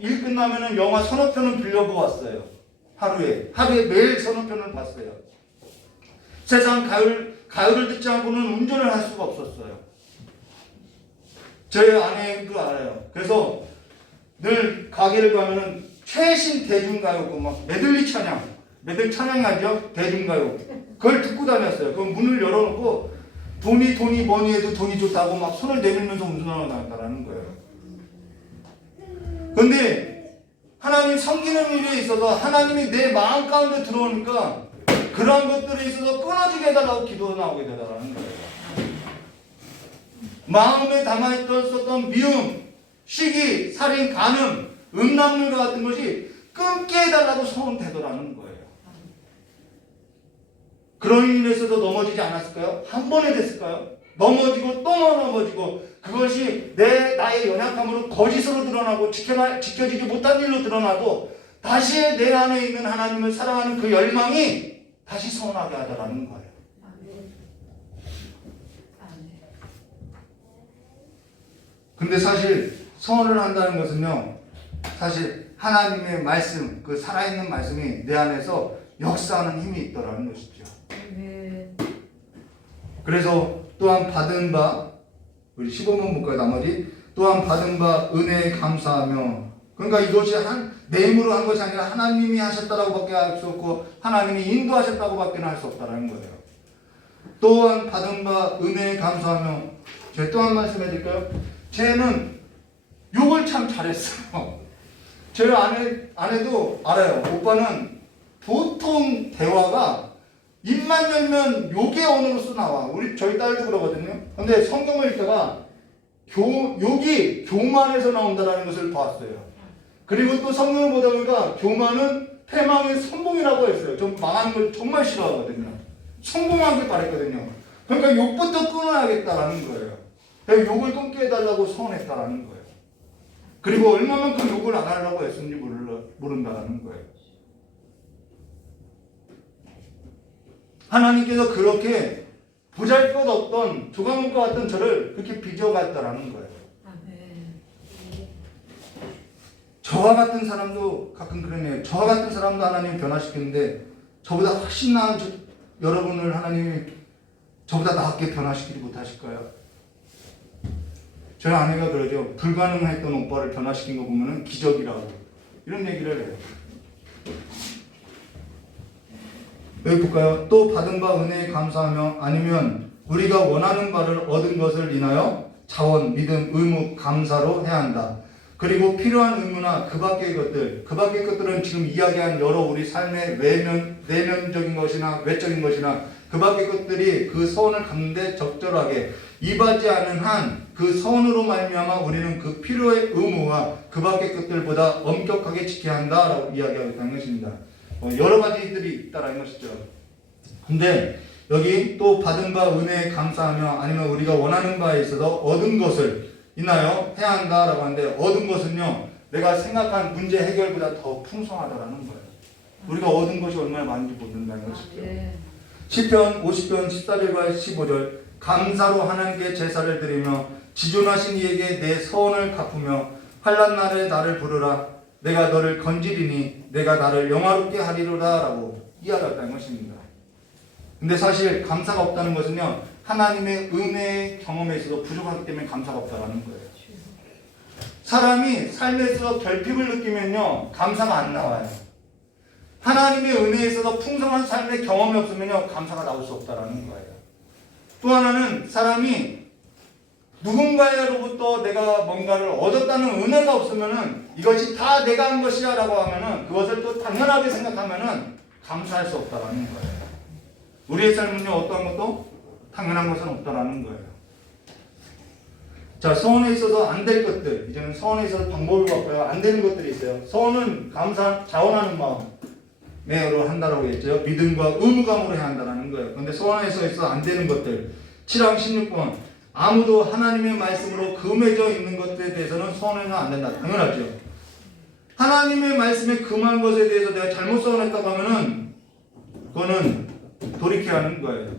일 끝나면은 영화 서너 편은 빌려보았어요. 하루에 매일 서너 편을 봤어요. 세상 가요를 듣지 않고는 운전을 할 수가 없었어요. 저희 아내도 알아요. 그래서 늘 가게를 가면은 최신 대중가요고 막 메들리 찬양 알죠? 대중가요. 그걸 듣고 다녔어요. 그럼 문을 열어놓고 돈이 뭐니 해도 돈이 좋다고 막 손을 내밀면서 운전하고 나갔다라는 거예요. 그런데 하나님 섬기는 일에 있어서 하나님이 내 마음 가운데 들어오니까 그런 것들에 있어서 끊어지게 해달라고 기도가 나오게 되더라는 거예요. 마음에 담아있었던 미움, 시기, 살인, 간음, 음란물과 같은 것이 끊게 해달라고 소원되더라는 거예요. 그런 일에서도 넘어지지 않았을까요? 한 번에 됐을까요? 넘어지고 또 넘어지고 그것이 나의 연약함으로 거짓으로 드러나고 지켜지지 못한 일로 드러나도 다시 내 안에 있는 하나님을 사랑하는 그 열망이 다시 서운하게 하더라는 거예요. 근데 사실 서원을 한다는 것은요, 사실 하나님의 말씀, 그 살아있는 말씀이 내 안에서 역사하는 힘이 있더라는 것이죠. 그래서 또한 받은 바, 우리 15번 볼까요? 나머지 또한 받은 바 은혜에 감사하며, 그러니까 이것이 내 힘으로 한 것이 아니라 하나님이 하셨다라고밖에 할 수 없고 하나님이 인도하셨다고밖에 할 수 없다는 거예요. 또한 받은 바 은혜에 감사하며, 제가 또 한 말씀 해드릴까요? 쟤는 욕을 참 잘했어요. 저희 아내도 알아요. 오빠는 보통 대화가 입만 열면 욕의 언어로서 나와. 저희 딸도 그러거든요. 근데 성경을 읽다가 욕이 교만에서 나온다는 것을 봤어요. 그리고 또 성경을 보다 보니까 교만은 패망의 선봉이라고 했어요. 좀 망하는 걸 정말 싫어하거든요. 성공하길 바랬거든요. 그러니까 욕부터 끊어야겠다라는 거예요. 그래서 욕을 끊게 해달라고 서원했다라는 거예요. 그리고 얼마만큼 욕을 안 하려고 했는지 모른다라는 거예요. 하나님께서 그렇게 보잘것없던 조각목과 같던 저를 그렇게 빚어갔다라는 거예요. 저와 같은 사람도 가끔 그러네요. 저와 같은 사람도 하나님이 변화시키는데 저보다 훨씬 나은 여러분을 하나님이 저보다 낫게 변화시키지 못하실까요? 저희 아내가 그러죠. 불가능했던 오빠를 변화시킨 거 보면은 기적이라고 이런 얘기를 해요. 여기 볼까요? 또 받은 바 은혜에 감사하며 아니면 우리가 원하는 바를 얻은 것을 인하여 자원, 믿음, 의무, 감사로 해야 한다. 그리고 필요한 의무나 그 밖의 것들은 지금 이야기한 여러 우리 삶의 내면적인 것이나 외적인 것이나 그 밖의 것들이 그 서원을 갖는데 적절하게 임하지 않은 한 그 서원으로 말미암아 우리는 그 필요의 의무와 그 밖의 것들보다 엄격하게 지켜야 한다라고 이야기하고 있다는 것입니다. 여러 가지들이 있다라는 것이죠. 근데 여기 또 받은 바 은혜에 감사하며 아니면 우리가 원하는 바에 있어서 얻은 것을 인하여 해야 한다라고 하는데 얻은 것은요, 내가 생각한 문제 해결보다 더 풍성하다라는 거예요. 우리가 얻은 것이 얼마나 많은지 모른다는 것이죠. 시편 50편 14절과 15절 감사로 하나님께 제사를 드리며 지존하신 이에게 내 서원을 갚으며 환난 날에 나를 부르라 내가 너를 건지리니 내가 나를 영화롭게 하리로다 라고 이야기했다는 것입니다. 근데 사실 감사가 없다는 것은요 하나님의 은혜의 경험에 있어서 부족하기 때문에 감사가 없다는 거예요. 사람이 삶에 있어서 결핍을 느끼면요 감사가 안 나와요. 하나님의 은혜에 있어서 풍성한 삶의 경험이 없으면요 감사가 나올 수 없다는 거예요. 또 하나는 사람이 누군가로부터 내가 뭔가를 얻었다는 은혜가 없으면은 이것이 다 내가 한 것이야 라고 하면은 그것을 또 당연하게 생각하면은 감사할 수 없다는 거예요. 우리의 삶은요 어떠한 것도 당연한 것은 없다는 거예요. 자, 서원에 있어서 안 될 것들, 이제는 서원에 있어서 방법을 바꿔요. 안 되는 것들이 있어요. 서원은 자원하는 마음으로 한다라고 했죠. 믿음과 의무감으로 해야 한다는 거예요. 그런데 서원에서 있어서 안 되는 것들, 7항 16번 아무도 하나님의 말씀으로 금해져 있는 것에 대해서는 서원해서는 안 된다. 당연하죠. 하나님의 말씀에 금한 것에 대해서 내가 잘못 서원했다고 하면은 그거는 돌이켜야 하는 거예요.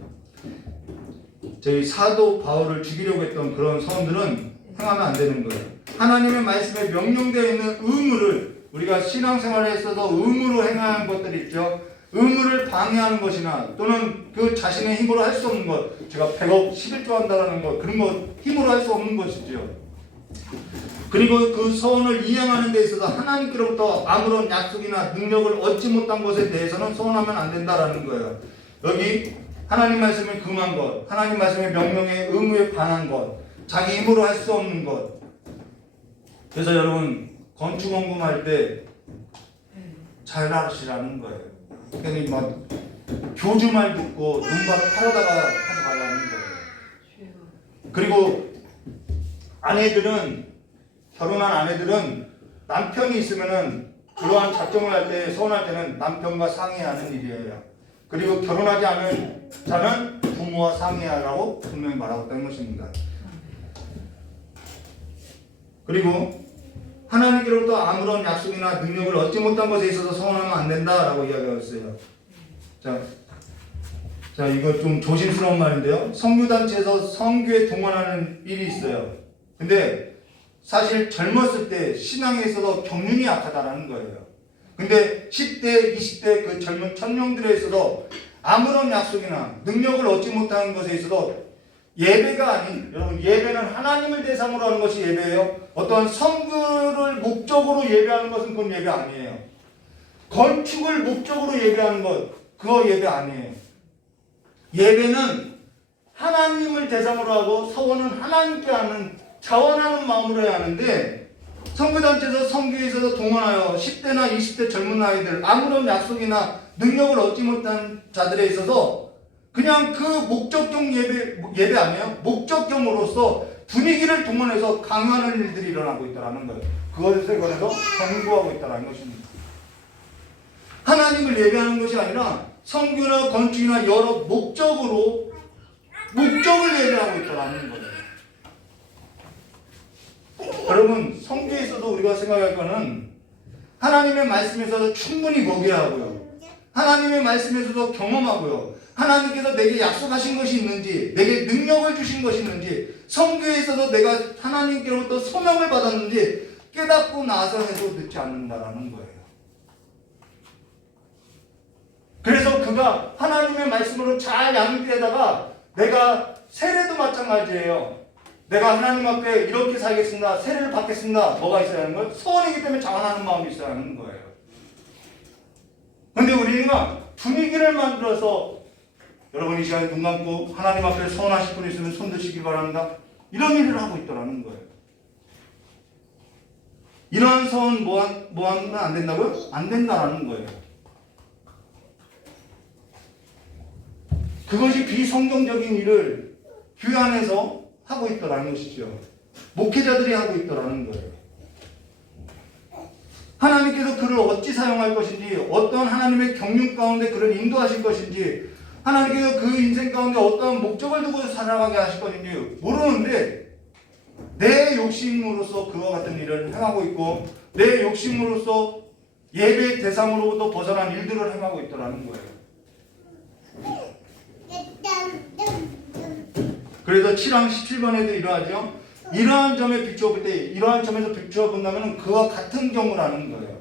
저희 사도 바울을 죽이려고 했던 그런 서원들은 행하면 안 되는 거예요. 하나님의 말씀에 명령되어 있는 의무를 우리가 신앙생활에 있어서 의무로 행하는 것들이 있죠. 의무를 방해하는 것이나 또는 그 자신의 힘으로 할 수 없는 것, 제가 100억 11조 한다라는 것, 그런 거 힘으로 할 수 없는 것이죠. 그리고 그 서원을 이행하는 데 있어서 하나님께로부터 아무런 약속이나 능력을 얻지 못한 것에 대해서는 서원하면 안 된다라는 거예요. 여기 하나님 말씀에 금한 것, 하나님 말씀의 명령에 의무에 반한 것, 자기 힘으로 할 수 없는 것. 그래서 여러분 건축 원금할 때 잘 하시라는 거예요. 그러니까 막 교주말 듣고 눈밭 팔아다가 하지 말라는 거예요. 그리고 결혼한 아내들은 남편이 있으면은 그러한 작정을 할 때 서운할 때는 남편과 상의하는 일이에요. 그리고 결혼하지 않은 자는 부모와 상의하라고 분명히 말하고 있다는 것입니다. 그리고 하나님께로부터 아무런 약속이나 능력을 얻지 못한 것에 있어서 서운하면 안 된다라고 이야기했어요. 자, 이거 좀 조심스러운 말인데요. 성교단체에서 성교에 동원하는 일이 있어요. 근데 사실 젊었을 때 신앙에 있어서 경륜이 약하다라는 거예요. 근데 10대, 20대 그 젊은 청년들에 있어서 아무런 약속이나 능력을 얻지 못하는 것에 있어서 예배가 아닌, 여러분 예배는 하나님을 대상으로 하는 것이 예배예요. 어떤 성교를 목적으로 예배하는 것은 그건 예배 아니에요. 건축을 목적으로 예배하는 것, 그거 예배 아니에요. 예배는 하나님을 대상으로 하고 서원은 하나님께 하는 자원하는 마음으로 해야 하는데 성교단체에서 성교에 있어서 동원하여 10대나 20대 젊은 아이들 아무런 약속이나 능력을 얻지 못한 자들에 있어서 그냥 그 목적형 예배 아니에요? 목적형으로서 분위기를 동원해서 강요하는 일들이 일어나고 있다는 거예요. 그것에 관해서 경고하고 있다는 것입니다. 하나님을 예배하는 것이 아니라 성교나 건축이나 여러 목적을 예배하고 있다는 거예요. 여러분 성교에 있어서 우리가 생각할 거는 하나님의 말씀에서 충분히 먹여야 하고요. 하나님의 말씀에서도 경험하고요. 하나님께서 내게 약속하신 것이 있는지, 내게 능력을 주신 것이 있는지, 성교에 있어서 내가 하나님께로부터 소명을 받았는지 깨닫고 나서 해도 늦지 않는다라는 거예요. 그래서 그가 하나님의 말씀으로 잘 양육되다가 내가 세례도 마찬가지예요. 내가 하나님 앞에 이렇게 살겠습니다. 세례를 받겠습니다. 뭐가 있어야 하는 거예요? 소원이기 때문에 자원하는 마음이 있어야 하는 거예요. 그런데 우리는 분위기를 만들어서 여러분 이 시간에 눈 감고 하나님 앞에 소원하실 분 있으면 손 드시기 바랍니다. 이런 일을 하고 있더라는 거예요. 이러한 소원 뭐하면 안 된다고요? 안 된다라는 거예요. 그것이 비성경적인 일을 교회 안에서 하고 있더라는 것이죠. 목회자들이 하고 있더라는 거예요. 하나님께서 그를 어찌 사용할 것인지, 어떤 하나님의 경륜 가운데 그를 인도하실 것인지, 하나님께서 그 인생 가운데 어떤 목적을 두고 살아가게 하실 것인지 모르는데 내 욕심으로서 그와 같은 일을 행하고 있고 내 욕심으로서 예배 대상으로부터 벗어난 일들을 행하고 있더라는 거예요. 그래서 7항 17번에도 이러하죠. 이러한 점에 비추어 때 이러한 점에서 비추어 본다면 그와 같은 경우라는 거예요.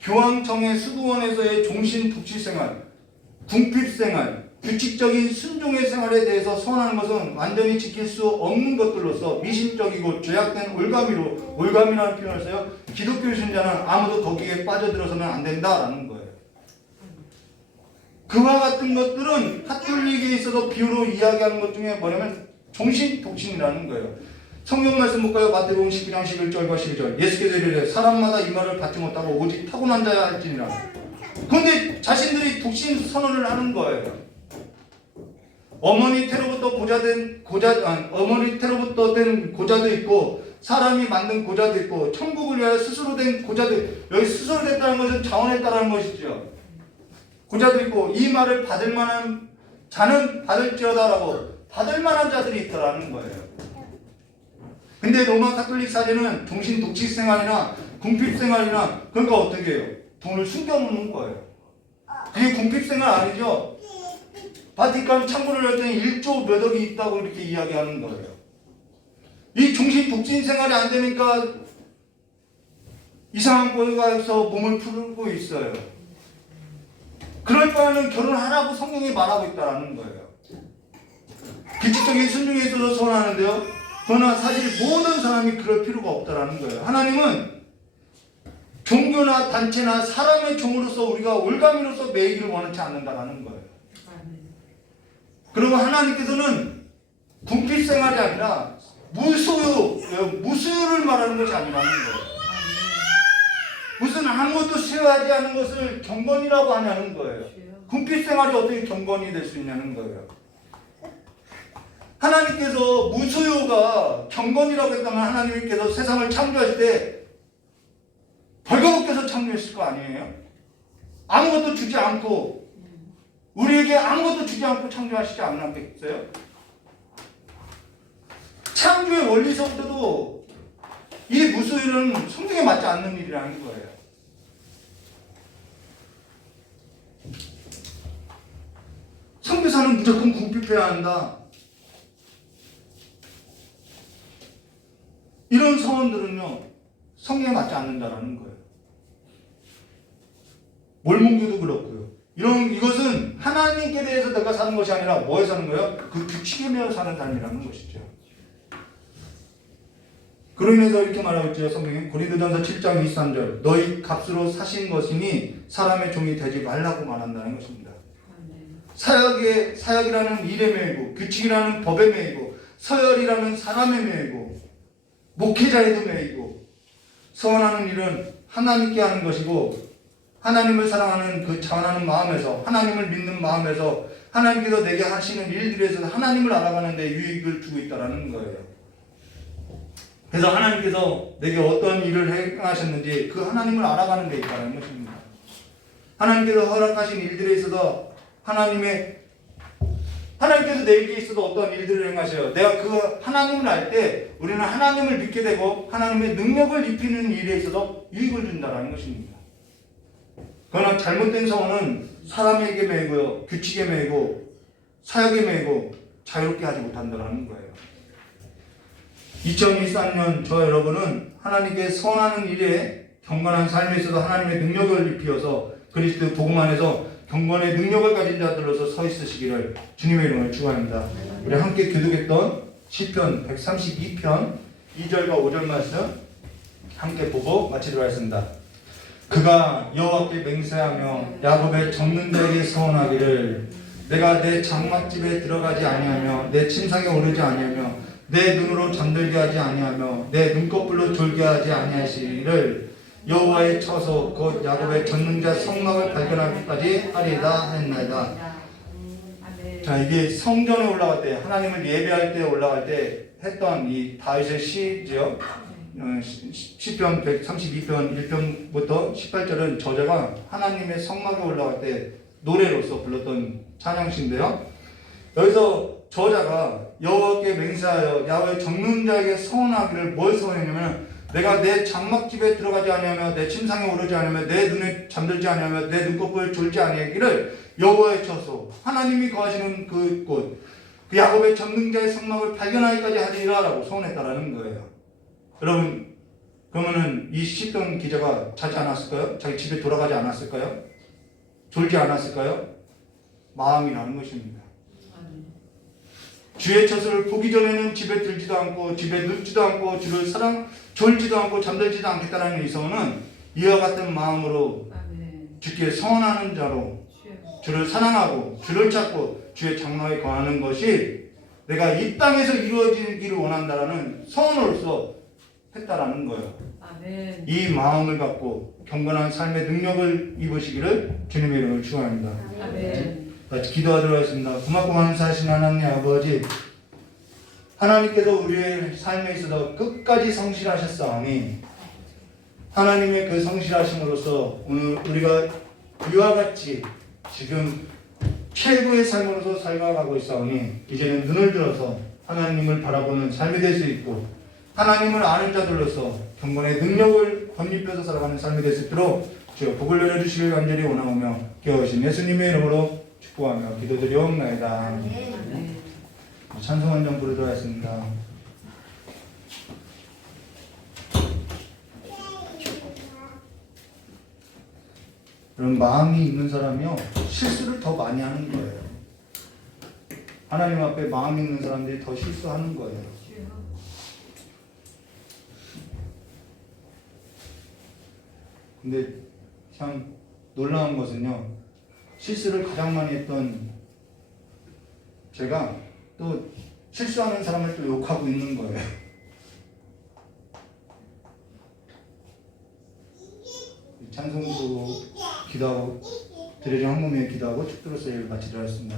교황청의 수도원에서의 종신 독실 생활, 궁핍 생활, 규칙적인 순종의 생활에 대해서 선언하는 것은 완전히 지킬 수 없는 것들로서 미신적이고 죄악된 올감이라는 표현을 써요. 기독교 신자는 아무도 거기에 빠져들어서는 안 된다라는 거예요. 그와 같은 것들은 카톨릭에 있어서 비유로 이야기하는 것 중에 뭐냐면 종신 독신이라는 거예요. 성경 말씀 볼까요? 마태복음 11장 11절과 12절. 예수께서 이르되 사람마다 이 말을 받지 못하고 오직 타고난 자야 할지니라. 그런데 자신들이 독신 선언을 하는 거예요. 어머니 태로부터 된 고자도 있고 사람이 만든 고자도 있고 천국을 위하여 스스로 된 고자도 있고, 여기 스스로 됐다는 것은 자원했다는 것이죠. 고자도 있고 이 말을 받을 만한 자는 받을지어다라고 받을 만한 자들이 있더라는 거예요. 근데 로마 카톨릭 사제는 종신 독식 생활이나 궁핍 생활이나 그러니까 어떻게 해요? 돈을 숨겨놓는 거예요. 그게 궁핍 생활 아니죠? 바티칸 창고를 할 때는 1조 몇 억이 있다고 이렇게 이야기하는 거예요. 이 종신 독신 생활이 안 되니까 이상한 곳에 가서 몸을 풀고 있어요. 그럴 바에는 결혼하라고 성경이 말하고 있다는 거예요. 규칙적인 순종에 있어서 선언하는데요. 그러나 사실 모든 사람이 그럴 필요가 없다라는 거예요. 하나님은 종교나 단체나 사람의 종으로서 우리가 올가미로서 매이기를 원하지 않는다라는 거예요. 그리고 하나님께서는 궁핍 생활이 아니라 무수유를 말하는 것이 아니라는 거예요. 무슨 아무것도 수여하지 않은 것을 경건이라고 하냐는 거예요. 궁핍 생활이 어떻게 경건이 될 수 있냐는 거예요. 하나님께서 무수요가 경건이라고 했다면 하나님께서 세상을 창조하실 때 벌거벗겨서 창조했을 거 아니에요? 아무것도 주지 않고 우리에게 아무것도 주지 않고 창조하시지 않았겠어요? 창조의 원리서부터도 이 무수요는 성경에 맞지 않는 일이라는 거예요. 선교사는 무조건 궁핍해야 한다. 이런 서원들은요, 성경에 맞지 않는다라는 거예요. 몰몬교도 그렇고요. 이것은 하나님께 대해서 내가 사는 것이 아니라 뭐에 사는 거예요? 그 규칙에 매여 사는 삶이라는 것이죠. 그로 인해서 이렇게 말하고 있죠. 성경에 고린도전서 7장 23절 너희 값으로 사신 것이니 사람의 종이 되지 말라고 말한다는 것입니다. 사역이라는 일에 매이고 규칙이라는 법에 매이고 서열이라는 사람에 매이고 목회자에도 매이고 서원하는 일은 하나님께 하는 것이고 하나님을 사랑하는 그 자원하는 마음에서 하나님을 믿는 마음에서 하나님께서 내게 하시는 일들에서 하나님을 알아가는 데 유익을 주고 있다는 거예요. 그래서 하나님께서 내게 어떤 일을 행하셨는지 그 하나님을 알아가는 데 있다는 것입니다. 하나님께서 허락하신 일들에 있어서 하나님께서 내게 있어도 어떤 일들을 행하셔요. 내가 그 하나님을 알 때 우리는 하나님을 믿게 되고 하나님의 능력을 입히는 일에 있어서 유익을 준다는 것입니다. 그러나 잘못된 서원은 사람에게 매이고요, 규칙에 매이고 사역에 매이고 자유롭게 하지 못한다는 거예요. 2023년 저 여러분은 하나님께 선하는 일에 경건한 삶에 있어서 하나님의 능력을 입히어서 그리스도 복음 안에서 경건의 능력을 가진 자들로서 서 있으시기를 주님의 이름으로 축원합니다. 우리 함께 교독했던 시편 132편 2절과 5절 말씀 함께 보고 마치도록 하겠습니다. 그가 여호와께 맹세하며 야곱의 적는 자에게 서원하기를 내가 내 장막집에 들어가지 아니하며 내 침상에 오르지 아니하며 내 눈으로 잠들게 하지 아니하며 내 눈꺼풀로 졸게 하지 아니하시기를 여호와의 처소 곧 야곱의 전능자 성막을 발견하기까지 하리이다 했나이다. 자, 이게 성전에 올라갈 때 하나님을 예배할 때 올라갈 때 했던 이 다윗의 시죠. 시편 132편 1편부터 18절은 저자가 하나님의 성막에 올라갈 때 노래로서 불렀던 찬양시인데요. 여기서 저자가 여호와께 맹세하여 야훼 적는 자에게 서원하기를 뭘 서원했냐면 내가 내 장막집에 들어가지 아니하며 내 침상에 오르지 아니하며 내 눈에 잠들지 아니하며 내 눈꺼풀을 졸지 아니하기를 여호와의 처소, 하나님이 거하시는 그곳, 그 야곱의 전능자의 성막을 발견하기까지 하리라라고 소원했다라는 거예요. 여러분, 그러면은 이 시편 기자가 자지 않았을까요? 자기 집에 돌아가지 않았을까요? 졸지 않았을까요? 마음이라는 것입니다. 주의 처소를 보기 전에는 집에 들지도 않고 집에 눕지도 않고 주를 졸지도 않고 잠들지도 않겠다라는 이 소원은 이와 같은 마음으로 주께 서원하는 자로 주를 사랑하고 주를 찾고 주의 장막에 거하는 것이 내가 이 땅에서 이루어지기를 원한다라는 서원으로서 했다라는 거예요. 아멘. 이 마음을 갖고 경건한 삶의 능력을 입으시기를 주님의 이름으로 축원합니다. 아멘. 같이 기도하도록 하겠습니다. 고맙고 감사하신 하나님 아버지, 하나님께서 우리의 삶에 있어서 끝까지 성실하셨사오니 하나님의 그 성실하심으로써 오늘 우리가 이와 같이 지금 최고의 삶으로서 살아가고 있사오니 이제는 눈을 들어서 하나님을 바라보는 삶이 될 수 있고 하나님을 아는 자들로서 경건의 능력을 덧입혀서 살아가는 삶이 될 수 있도록 주여 복을 내려주시길 간절히 원하오며 깨우신 예수님의 이름으로 축복하며 기도드리옵나이다. 아멘. 찬송 한 장 부르도록 하겠습니다. 그런 마음이 있는 사람이요 실수를 더 많이 하는 거예요. 하나님 앞에 마음이 있는 사람들이 더 실수하는 거예요. 근데 참 놀라운 것은요, 실수를 가장 많이 했던 제가 또 실수하는 사람을 또 욕하고 있는 거예요. 찬송도 기도하고 드려진 한몸에 기도하고 축도로서 예를 마치도록 하겠습니다.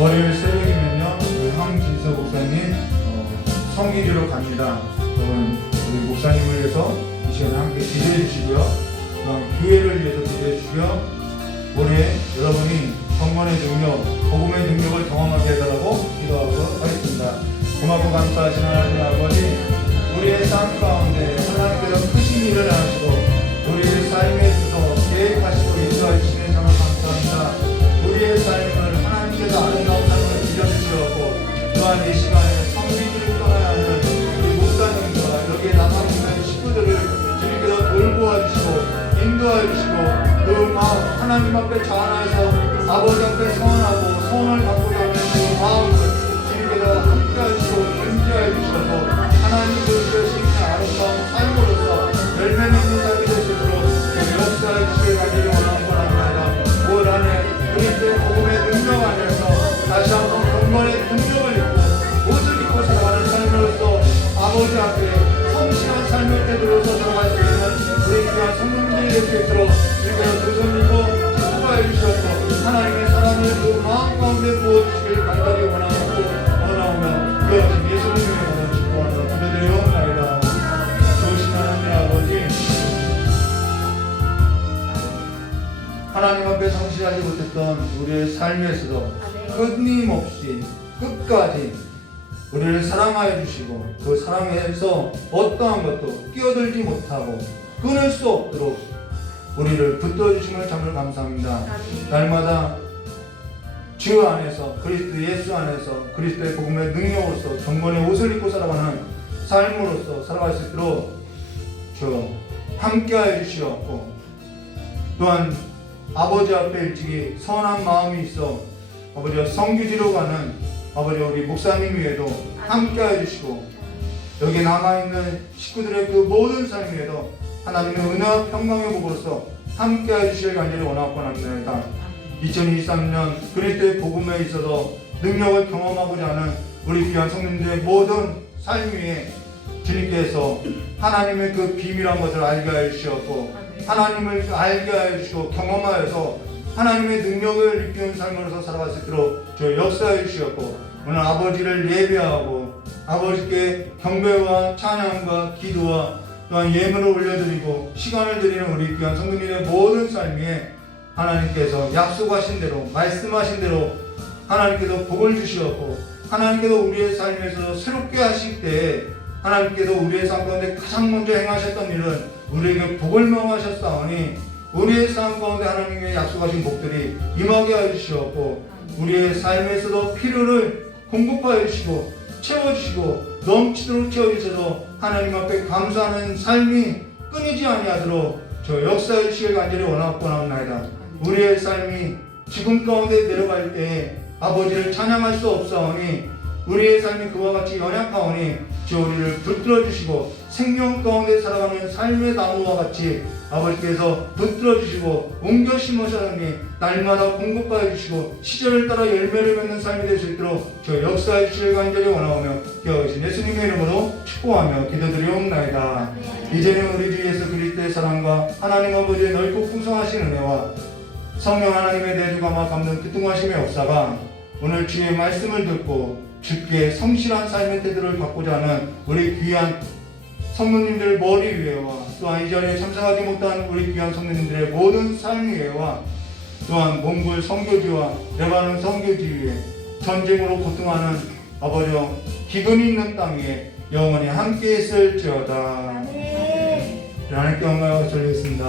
월요일 새벽이면요, 우리 황진서 목사님 성기주로 갑니다. 여러분 우리 목사님을 위해서 이 시간에 함께 기도해 주시고요. 교회를 위해서 기도해 주시고요. 올해 여러분이 경건의 능력, 복음의 능력을 경험하게 해달라고 기도하고 하겠습니다. 고맙고 감사하신 하나님 아버지, 우리의 삶 가운데 하나님께서 크신 일을 하시고 우리의 삶에 있어서 계획하시고 인도하시는 점을 감사합니다. 우리의 삶을 하나님께서 아름다운 삶을 빌려주시었고 또한 이 시간에 성비들을 떠나야 하는 우리 목사님과 여기에 남아있는 식구들을 주님께서 돌보아 주시고 인도하여 주시고 그 마음 하나님 앞에 자원하여서 아버지 앞에 서원하고 소원을 갖고자 하는 그 마음을 주님께서 함께 하시고 인도하여 주셔서 하나님 보시는 아름다운 삶으로서 열매 맺는 삶이 되시도록 역사해 주시길 간절히 원하는 바랍니다. 올 한해 그리스도의 복음의 능력 안에서 다시 한번 경건의 능력을 입고 옷을 입고 살아가는 삶으로서 아버지 앞에 성실한 삶을 되돌아서 들어갈 수 있는 우리 귀한 성령님들이 될 수 있도록 주님께서 두 손 들고 축복하여 주셨고 하나님의 사랑을 그 마음 가운데 부어주시길 간절히 원하오며 그러신 예수님의 이름으로 축복하며 기도드리옵나이다. 좋으신 하나님 아버지, 하나님 앞에 성실하지 못했던 우리의 삶에서도 끊임없이 끝까지 우리를 사랑하여 주시고 그 사랑에서 어떠한 것도 끼어들지 못하고 끊을 수 없도록 우리를 붙들어 주심을 참으로 감사합니다. 날마다 주 안에서 그리스도 예수 안에서 그리스도의 복음의 능력으로서 경건의 옷을 입고 살아가는 삶으로서 살아갈 수 있도록 주 함께하여 주시옵고 또한 아버지 앞에 일찍이 선한 마음이 있어 아버지와 성규지로 가는 아버지 우리 목사님 위에도 함께하여 주시고 여기 남아있는 식구들의 그 모든 삶 위에도 하나님의 은혜와 평강의 복으로서 함께하여 주시길 간절히 원하옵나이다. 2023년 그리스도의 복음에 있어서 능력을 경험하고자 하는 우리 귀한 성도님들의 모든 삶 위에 주님께서 하나님의 그 비밀한 것을 알게 하여 주시었고 하나님을 알게 하여 주시고 경험하여서 하나님의 능력을 입히는 삶으로서 살아갈 수 있도록 저 역사해 주시었고 오늘 아버지를 예배하고 아버지께 경배와 찬양과 기도와 또한 예물을 올려드리고 시간을 드리는 우리 귀한 성도님의 모든 삶에 하나님께서 약속하신 대로 말씀하신 대로 하나님께서 복을 주시었고 하나님께서 우리의 삶에서 새롭게 하실 때 하나님께서 우리의 삶 가운데 가장 먼저 행하셨던 일은 우리에게 복을 명하셨사오니 우리의 삶 가운데 하나님의 약속하신 복들이 임하게 하여 주시었고 우리의 삶에서도 필요를 공급하여 주시고 채워주시고 넘치도록 채워주셔서 하나님 앞에 감사하는 삶이 끊이지 아니하도록 저 역사해 주시길 간절히 원하옵나이다. 우리의 삶이 지금 가운데 내려갈 때 아버지를 찬양할 수 없사오니 우리의 삶이 그와 같이 연약하오니 주 우리를 붙들어 주시고 생명 가운데 살아가는 삶의 나무와 같이 아버지께서 붙들어 주시고 옮겨 심으셨으니 날마다 공급하여 주시고 시절을 따라 열매를 맺는 삶이 될 수 있도록 저 역사해 주시길 간절히 원하오며 기억하신 예수님의 이름으로 축복하며 기도드리옵나이다. 이제는 우리 주 예수 그리스도의 사랑과 하나님 아버지의 넓고 풍성하신 은혜와 성령 하나님의 내주감화 감동 기통하심의 역사가 오늘 주의 말씀을 듣고 주께 성실한 삶의 태도를 갖고자 하는 우리 귀한 성도님들 머리 위에와 또한 이 자리에 참석하지 못한 우리 귀한 성도님들의 모든 삶 위에와 또한 몽골 선교지와 레바논 선교지 위에 전쟁으로 고통하는 아버지와 기근이 있는 땅 위에 영원히 함께 있을지어다. 하나님께 영광을 돌리겠습니다.